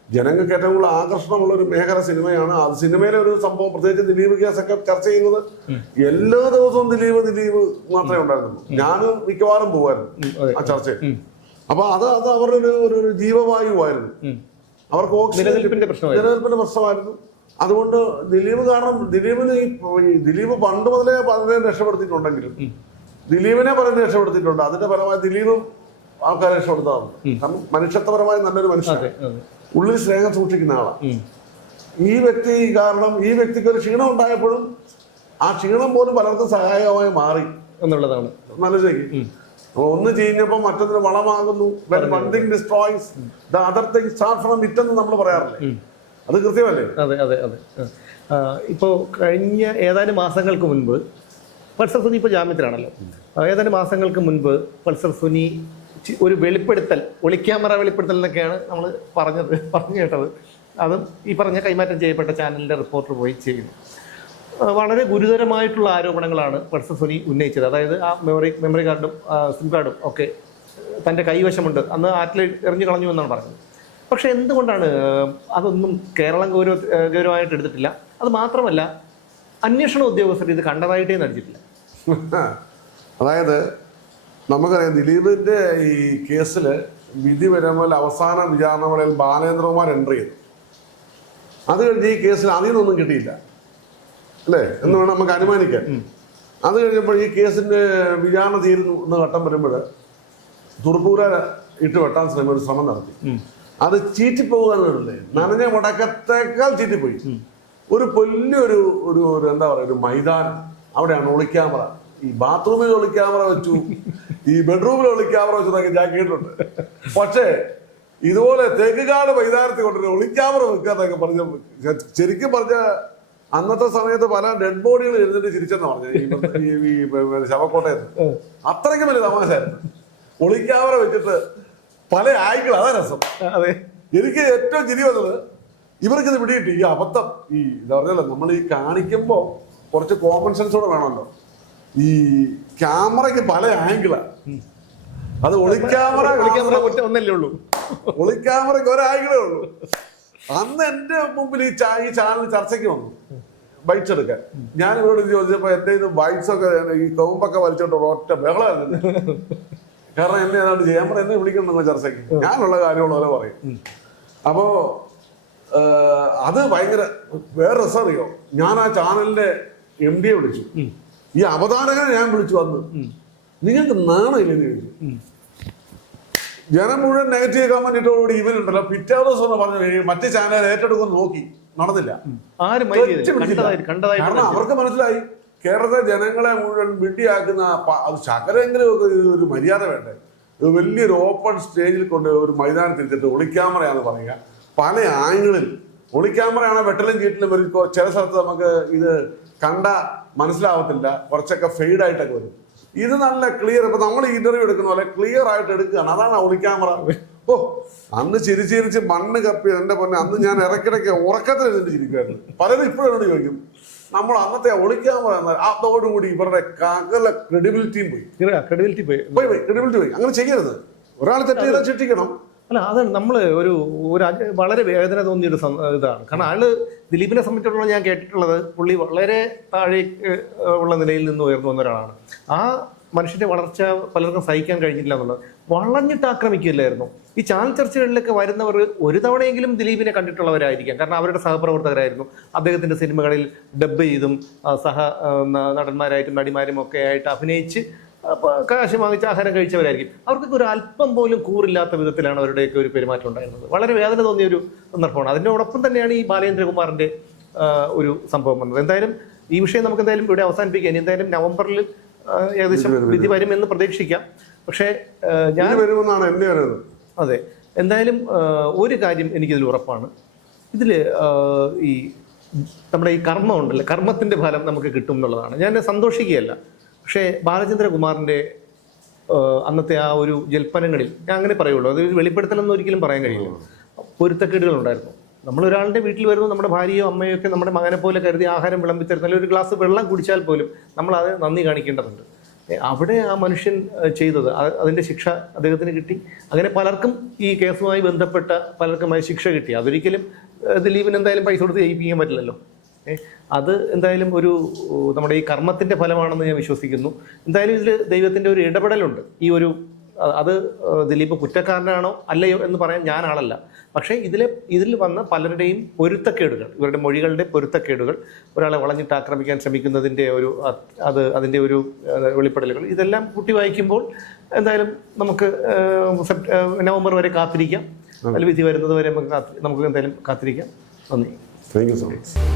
ജനങ്ങൾക്ക് ഏറ്റവും കൂടുതൽ ആകർഷണമുള്ള ഒരു മേഖല സിനിമയാണ്. അത് സിനിമയിലെ ഒരു സംഭവം, പ്രത്യേകിച്ച് ദിലീപ് കേസൊക്കെ ചർച്ച ചെയ്യുന്നത് എല്ലാ ദിവസവും ദിലീപ് മാത്രമേ ഉണ്ടായിരുന്നുള്ളൂ. ഞാൻ മിക്കവാറും പോകുമായിരുന്നു ആ ചർച്ചയിൽ. അപ്പൊ അത് അവരുടെ ഒരു ജീവവായുവായിരുന്നു. അവർക്ക് നിലനിൽപ്പിന്റെ പ്രശ്നമായിരുന്നു. അതുകൊണ്ട് ദിലീപ് കാരണം ദിലീപ് പണ്ട് മുതലേ പലരെയും രക്ഷപ്പെടുത്തിയിട്ടുണ്ടെങ്കിലും ദിലീപിനെ പലരും രക്ഷപ്പെടുത്തിയിട്ടുണ്ട്. അതിന്റെ ഫലമായി ദിലീപും ആൾക്കാരെ രക്ഷപ്പെടുത്താറുണ്ട്. കാരണം മനുഷ്യത്വപരമായി നല്ലൊരു മനുഷ്യൻ, ഉള്ളിൽ സ്നേഹം സൂക്ഷിക്കുന്ന ആളാണ്. ഈ വ്യക്തി കാരണം ഈ വ്യക്തിക്ക് ഒരു ക്ഷീണം ഉണ്ടായപ്പോഴും ആ ക്ഷീണം പോലും പലർക്കും സഹായകമായി മാറി എന്നുള്ളതാണ് മനസ്സിലേക്ക്. ഒന്ന് ചെയ്യുന്നപ്പോൾ മറ്റൊന്നിന് വളമാകുന്നു. One thing destroys the other thing starts from it എന്ന് നമ്മൾ പറയാറില്ലേ? അത് കൃത്യമല്ലേ? അതെ അതെ അതെ. ഇപ്പോൾ കഴിഞ്ഞ ഏതാനും മാസങ്ങൾക്ക് മുൻപ് പൾസർ സുനി ഇപ്പോൾ ജാമ്യത്തിലാണല്ലോ. ഏതാനും മാസങ്ങൾക്ക് മുൻപ് പൾസർ സുനി ഒരു വെളിപ്പെടുത്തൽ, ഒളിക്യാമറ വെളിപ്പെടുത്തൽ എന്നൊക്കെയാണ് നമ്മൾ പറഞ്ഞു കേട്ടത്. അതും ഈ പറഞ്ഞ കൈമാറ്റം ചെയ്യപ്പെട്ട ചാനലിൻ്റെ റിപ്പോർട്ടർ പോയി ചെയ്യുന്നു. വളരെ ഗുരുതരമായിട്ടുള്ള ആരോപണങ്ങളാണ് പൾസർ സുനി ഉന്നയിച്ചത്. അതായത് ആ മെമ്മറി കാർഡും സിം കാർഡും ഒക്കെ തൻ്റെ കൈവശമുണ്ട്, അന്ന് ആറ്റിൽ എറിഞ്ഞു കളഞ്ഞു എന്നാണ് പറഞ്ഞത്. പക്ഷേ എന്തുകൊണ്ടാണ് അതൊന്നും കേരളം ഗൗരവമായിട്ട് എടുത്തിട്ടില്ല? അത് മാത്രമല്ല, അന്വേഷണ ഉദ്യോഗസ്ഥർ ഇത് കണ്ടതായിട്ടേ നടിച്ചിട്ടില്ല. അതായത് നമുക്കറിയാം, ദിലീപിന്റെ ഈ കേസിൽ വിധി വരുമ്പോൾ അവസാന വിചാരണ വേളയിൽ ബാലേന്ദ്രകുമാർ എൻട്രി ചെയ്തു. അത് കഴിഞ്ഞ് ഈ കേസിൽ അതിൽ നിന്നൊന്നും കിട്ടിയില്ല അല്ലേ എന്ന് വേണം നമുക്ക് അനുമാനിക്കാൻ. അത് കഴിഞ്ഞപ്പോൾ ഈ കേസിന്റെ വിചാരണ തീരുന്നു എന്ന ഘട്ടം വരുമ്പോൾ തുറപ്പൂര ഇട്ട് വെട്ടാൻ ഒരു ശ്രമം നടത്തി. അത് ചീറ്റിപ്പോകുകയെന്നല്ലേ, നനഞ്ഞ മുടക്കത്തേക്കാൾ ചീറ്റിപ്പോയി. ഒരു വലിയൊരു ഒരു എന്താ പറയുക, ഒരു മൈതാനം, അവിടെയാണ് ഒളിക്യാമറ. ഈ ബാത്റൂമിൽ ഒളിക്യാമറ വെച്ചു, ഈ ബെഡ്റൂമിൽ ഒളിക്യാമറ വെച്ചതൊക്കെ ഞാൻ കേട്ടിട്ടുണ്ട്. പക്ഷേ ഇതുപോലെ തേക്കുകാട് മൈതാനത്തിൽ കൊണ്ടൊരു ഒളിക്യാമറ വെക്കാന്നൊക്കെ പറഞ്ഞ, ശരിക്കും പറഞ്ഞ അന്നത്തെ സമയത്ത് പല ഡെഡ് ബോഡികൾ എഴുന്നിട്ട് ചിരിച്ചെന്ന് പറഞ്ഞു ഈ ശവക്കോട്ടയത്ത്. അത്രയ്ക്കും വലിയ തമാശായിരുന്നു. ഒളിക്യാമറ വെച്ചിട്ട് പല ആയിക്കൾ, അതാ രസം. എനിക്ക് ഏറ്റവും ചിരി വന്നത് ഇവർക്ക് ഇത് പിടികിട്ടി. ഈ അബദ്ധം, ഈ എന്താ പറഞ്ഞല്ലോ, നമ്മൾ ഈ കാണിക്കുമ്പോൾ കുറച്ച് കോമൺ സെൻസ് കൂടെ വേണമല്ലോ. ഈ ക്യാമറയ്ക്ക് പല ആംഗിളാണ്. അത് ഒളിക്യാമറ ഒന്നല്ലേ ഉള്ളൂ, ഒളിക്യാമറയ്ക്ക് ഒരാംഗിളേ ഉള്ളൂ. അന്ന് എന്റെ മുമ്പിൽ ഈ ചാനൽ ചർച്ചയ്ക്ക് വന്നു ബൈറ്റ്സ് എടുക്കാൻ. ഞാൻ ഇവരോട് ചോദിച്ചപ്പോ എന്റെ ഇത് ബൈറ്റ്സ് ഒക്കെ ഈ കൊമ്പൊക്കെ വലിച്ചോണ്ട് ഒറ്റ ബഹളമായിരുന്നു. കാരണം എന്നെ ഏതാണ്ട് ചെയ്യാൻ പറ, എന്നെ വിളിക്കണമെന്ന് ചർച്ചയ്ക്ക്, ഞാനുള്ള കാര്യമുള്ളവരെ പറയും. അപ്പോ അത് ഭയങ്കര വേറെ രസമറിയോ, ഞാൻ ആ ചാനലിന്റെ MD വിളിച്ചു, ഈ അവതാരകനെ ഞാൻ വിളിച്ചു. വന്ന് നിങ്ങൾക്ക് നാണമില്ലെന്ന് ചോദിച്ചു. ജനം മുഴുവൻ നെഗറ്റീവ് കമന്റ് ഇട്ടോടുകൂടി ഇവരുണ്ടല്ലോ പിറ്റേ ദിവസം പറഞ്ഞു മറ്റു ചാനൽ ഏറ്റെടുക്കുന്ന നോക്കി, നടന്നില്ല. കാരണം അവർക്ക് മനസ്സിലായി കേരളത്തിലെ ജനങ്ങളെ മുഴുവൻ വിഡ്ഢിയാക്കുന്ന അത് ശകലെങ്കിലും ഒക്കെ ഒരു മര്യാദ വേണ്ടേ. വലിയൊരു ഓപ്പൺ സ്റ്റേജിൽ കൊണ്ട് ഒരു മൈതാനം തിരിച്ചിട്ട് ഒളിക്യാമറയാന്ന് പറയുക. പല ആംഗിളിൽ ഒളിക്യാമറയാണ്, വെട്ടലും ചീറ്റിലും വരും. ചില സ്ഥലത്ത് നമുക്ക് ഇത് കണ്ട മനസ്സിലാവത്തില്ല, കുറച്ചൊക്കെ ഫെയ്ഡായിട്ടൊക്കെ വരും. ഇത് നല്ല ക്ലിയർ, ഇപ്പൊ നമ്മൾ ഇന്റർവ്യൂ എടുക്കുന്ന പോലെ ക്ലിയർ ആയിട്ട് എടുക്കുകയാണ്. അതാണ് ഒളിക്യാമറ. ഓ, അന്ന് ചിരിച്ചിരിച്ച് മണ്ണ് കപ്പി എന്റെ പൊന്നെ, അന്ന് ഞാൻ ഇടയ്ക്കിടയ്ക്ക് ഉറക്കത്തിൽ എഴുതി ചിരിക്കുമായിരുന്നു. പലരും ഇപ്പോഴോട് ചോദിക്കും, നമ്മൾ അന്നത്തെ ഒളിക്യാമറ എന്നാൽ അതോടുകൂടി ഇവരുടെ കകല ക്രെഡിബിലിറ്റിയും പോയി. അങ്ങനെ ചെയ്യരുത്. ഒരാൾ തെറ്റ് ചെയ്താൽ ശിക്ഷിക്കണം. അല്ല, അതാണ് നമ്മൾ ഒരു വളരെ വേദന തോന്നിയൊരു ഇതാണ്. കാരണം ആള് ദിലീപിനെ സംബന്ധിച്ചിടത്തോളം ഞാൻ കേട്ടിട്ടുള്ളത്, പുള്ളി വളരെ താഴെ ഉള്ള നിലയിൽ നിന്ന് ഉയർന്നു വന്ന ഒരാളാണ്. ആ മനുഷ്യന്റെ വളർച്ച പലർക്കും സഹിക്കാൻ കഴിഞ്ഞില്ല എന്നുള്ളത്. വളഞ്ഞിട്ട് ആക്രമിക്കില്ലായിരുന്നു. ഈ ചാനൽ ചർച്ചകളിലൊക്കെ വരുന്നവർ ഒരു തവണയെങ്കിലും ദിലീപിനെ കണ്ടിട്ടുള്ളവരായിരിക്കാം. കാരണം അവരുടെ സഹപ്രവർത്തകരായിരുന്നു. അദ്ദേഹത്തിന്റെ സിനിമകളിൽ ഡബ് ചെയ്തും സഹ നടന്മാരായിട്ടും നടിമാരും ഒക്കെ ആയിട്ട് അഭിനയിച്ച് കാശ് വാങ്ങിച്ച് ആഹാരം കഴിച്ചവരായിരിക്കും. അവർക്കൊക്കെ ഒരു അല്പം പോലും കൂറില്ലാത്ത വിധത്തിലാണ് അവരുടെയൊക്കെ ഒരു പെരുമാറ്റം ഉണ്ടായിരുന്നത്. വളരെ വേദന തോന്നിയ ഒരു സന്ദർഭമാണ്. അതിനോടൊപ്പം തന്നെയാണ് ഈ ബാലേന്ദ്രകുമാറിന്റെ ഒരു സംഭവം വന്നത്. എന്തായാലും ഈ വിഷയം നമുക്ക് എന്തായാലും ഇവിടെ അവസാനിപ്പിക്കാം. എന്തായാലും നവംബറിൽ ഏകദേശം വിധി വരുമെന്ന് പ്രതീക്ഷിക്കാം. പക്ഷേ ഞാൻ വരുമെന്നാണ് എന്റെ അറിവ്. അതെ, എന്തായാലും ഒരു കാര്യം എനിക്കിതിൽ ഉറപ്പാണ്. ഇതിൽ ഈ നമ്മുടെ ഈ കർമ്മം ഉണ്ടല്ലോ, കർമ്മത്തിന്റെ ഫലം നമുക്ക് കിട്ടും എന്നുള്ളതാണ്. ഞാൻ സന്തോഷിക്കുകയല്ല. പക്ഷേ ബാലചന്ദ്രകുമാറിൻ്റെ അന്നത്തെ ആ ഒരു ജൽപ്പനങ്ങളിൽ ഞാൻ അങ്ങനെ പറയുള്ളൂ, അത് വെളിപ്പെടുത്തലെന്ന് ഒരിക്കലും പറയാൻ കഴിയില്ല. പൊരുത്തക്കേടുകളുണ്ടായിരുന്നു. നമ്മളൊരാളുടെ വീട്ടിൽ വരുന്നു, നമ്മുടെ ഭാര്യയോ അമ്മയോ ഒക്കെ നമ്മുടെ മകനെ പോലെ കരുതി ആഹാരം വിളമ്പിത്തരുന്ന ഒരു ഗ്ലാസ് വെള്ളം കുടിച്ചാൽ പോലും നമ്മൾ അത് നന്ദി കാണിക്കേണ്ടതുണ്ട്. അവിടെ ആ മനുഷ്യൻ ചെയ്തത്, അതിൻ്റെ ശിക്ഷ അദ്ദേഹത്തിന് കിട്ടി. അങ്ങനെ പലർക്കും ഈ കേസുമായി ബന്ധപ്പെട്ട പലർക്കുമായി ശിക്ഷ കിട്ടി. അതൊരിക്കലും ദിലീപിന് എന്തായാലും പൈസ കൊടുത്ത് ജയിപ്പിക്കാൻ പറ്റില്ലല്ലോ. അത് എന്തായാലും ഒരു നമ്മുടെ ഈ കർമ്മത്തിൻ്റെ ഫലമാണെന്ന് ഞാൻ വിശ്വസിക്കുന്നു. എന്തായാലും ഇതിൽ ദൈവത്തിൻ്റെ ഒരു ഇടപെടലുണ്ട്. ഈ ഒരു അത് ദിലീപ് കുറ്റക്കാരനാണോ അല്ലയോ എന്ന് പറയാൻ ഞാൻ ആളല്ല. പക്ഷേ ഇതിൽ വന്ന പലരുടെയും പൊരുത്തക്കേടുകൾ, ഇവരുടെ മൊഴികളുടെ പൊരുത്തക്കേടുകൾ, ഒരാളെ വളഞ്ഞിട്ട് ആക്രമിക്കാൻ ശ്രമിക്കുന്നതിൻ്റെ അതിൻ്റെ ഒരു വെളിപ്പെടലുകൾ, ഇതെല്ലാം കൂട്ടി വായിക്കുമ്പോൾ എന്തായാലും നമുക്ക് നവംബർ വരെ കാത്തിരിക്കാം. അതിൽ വിധി വരുന്നത് വരെ നമുക്ക് എന്തായാലും കാത്തിരിക്കാം. നന്ദി. Thank you so much.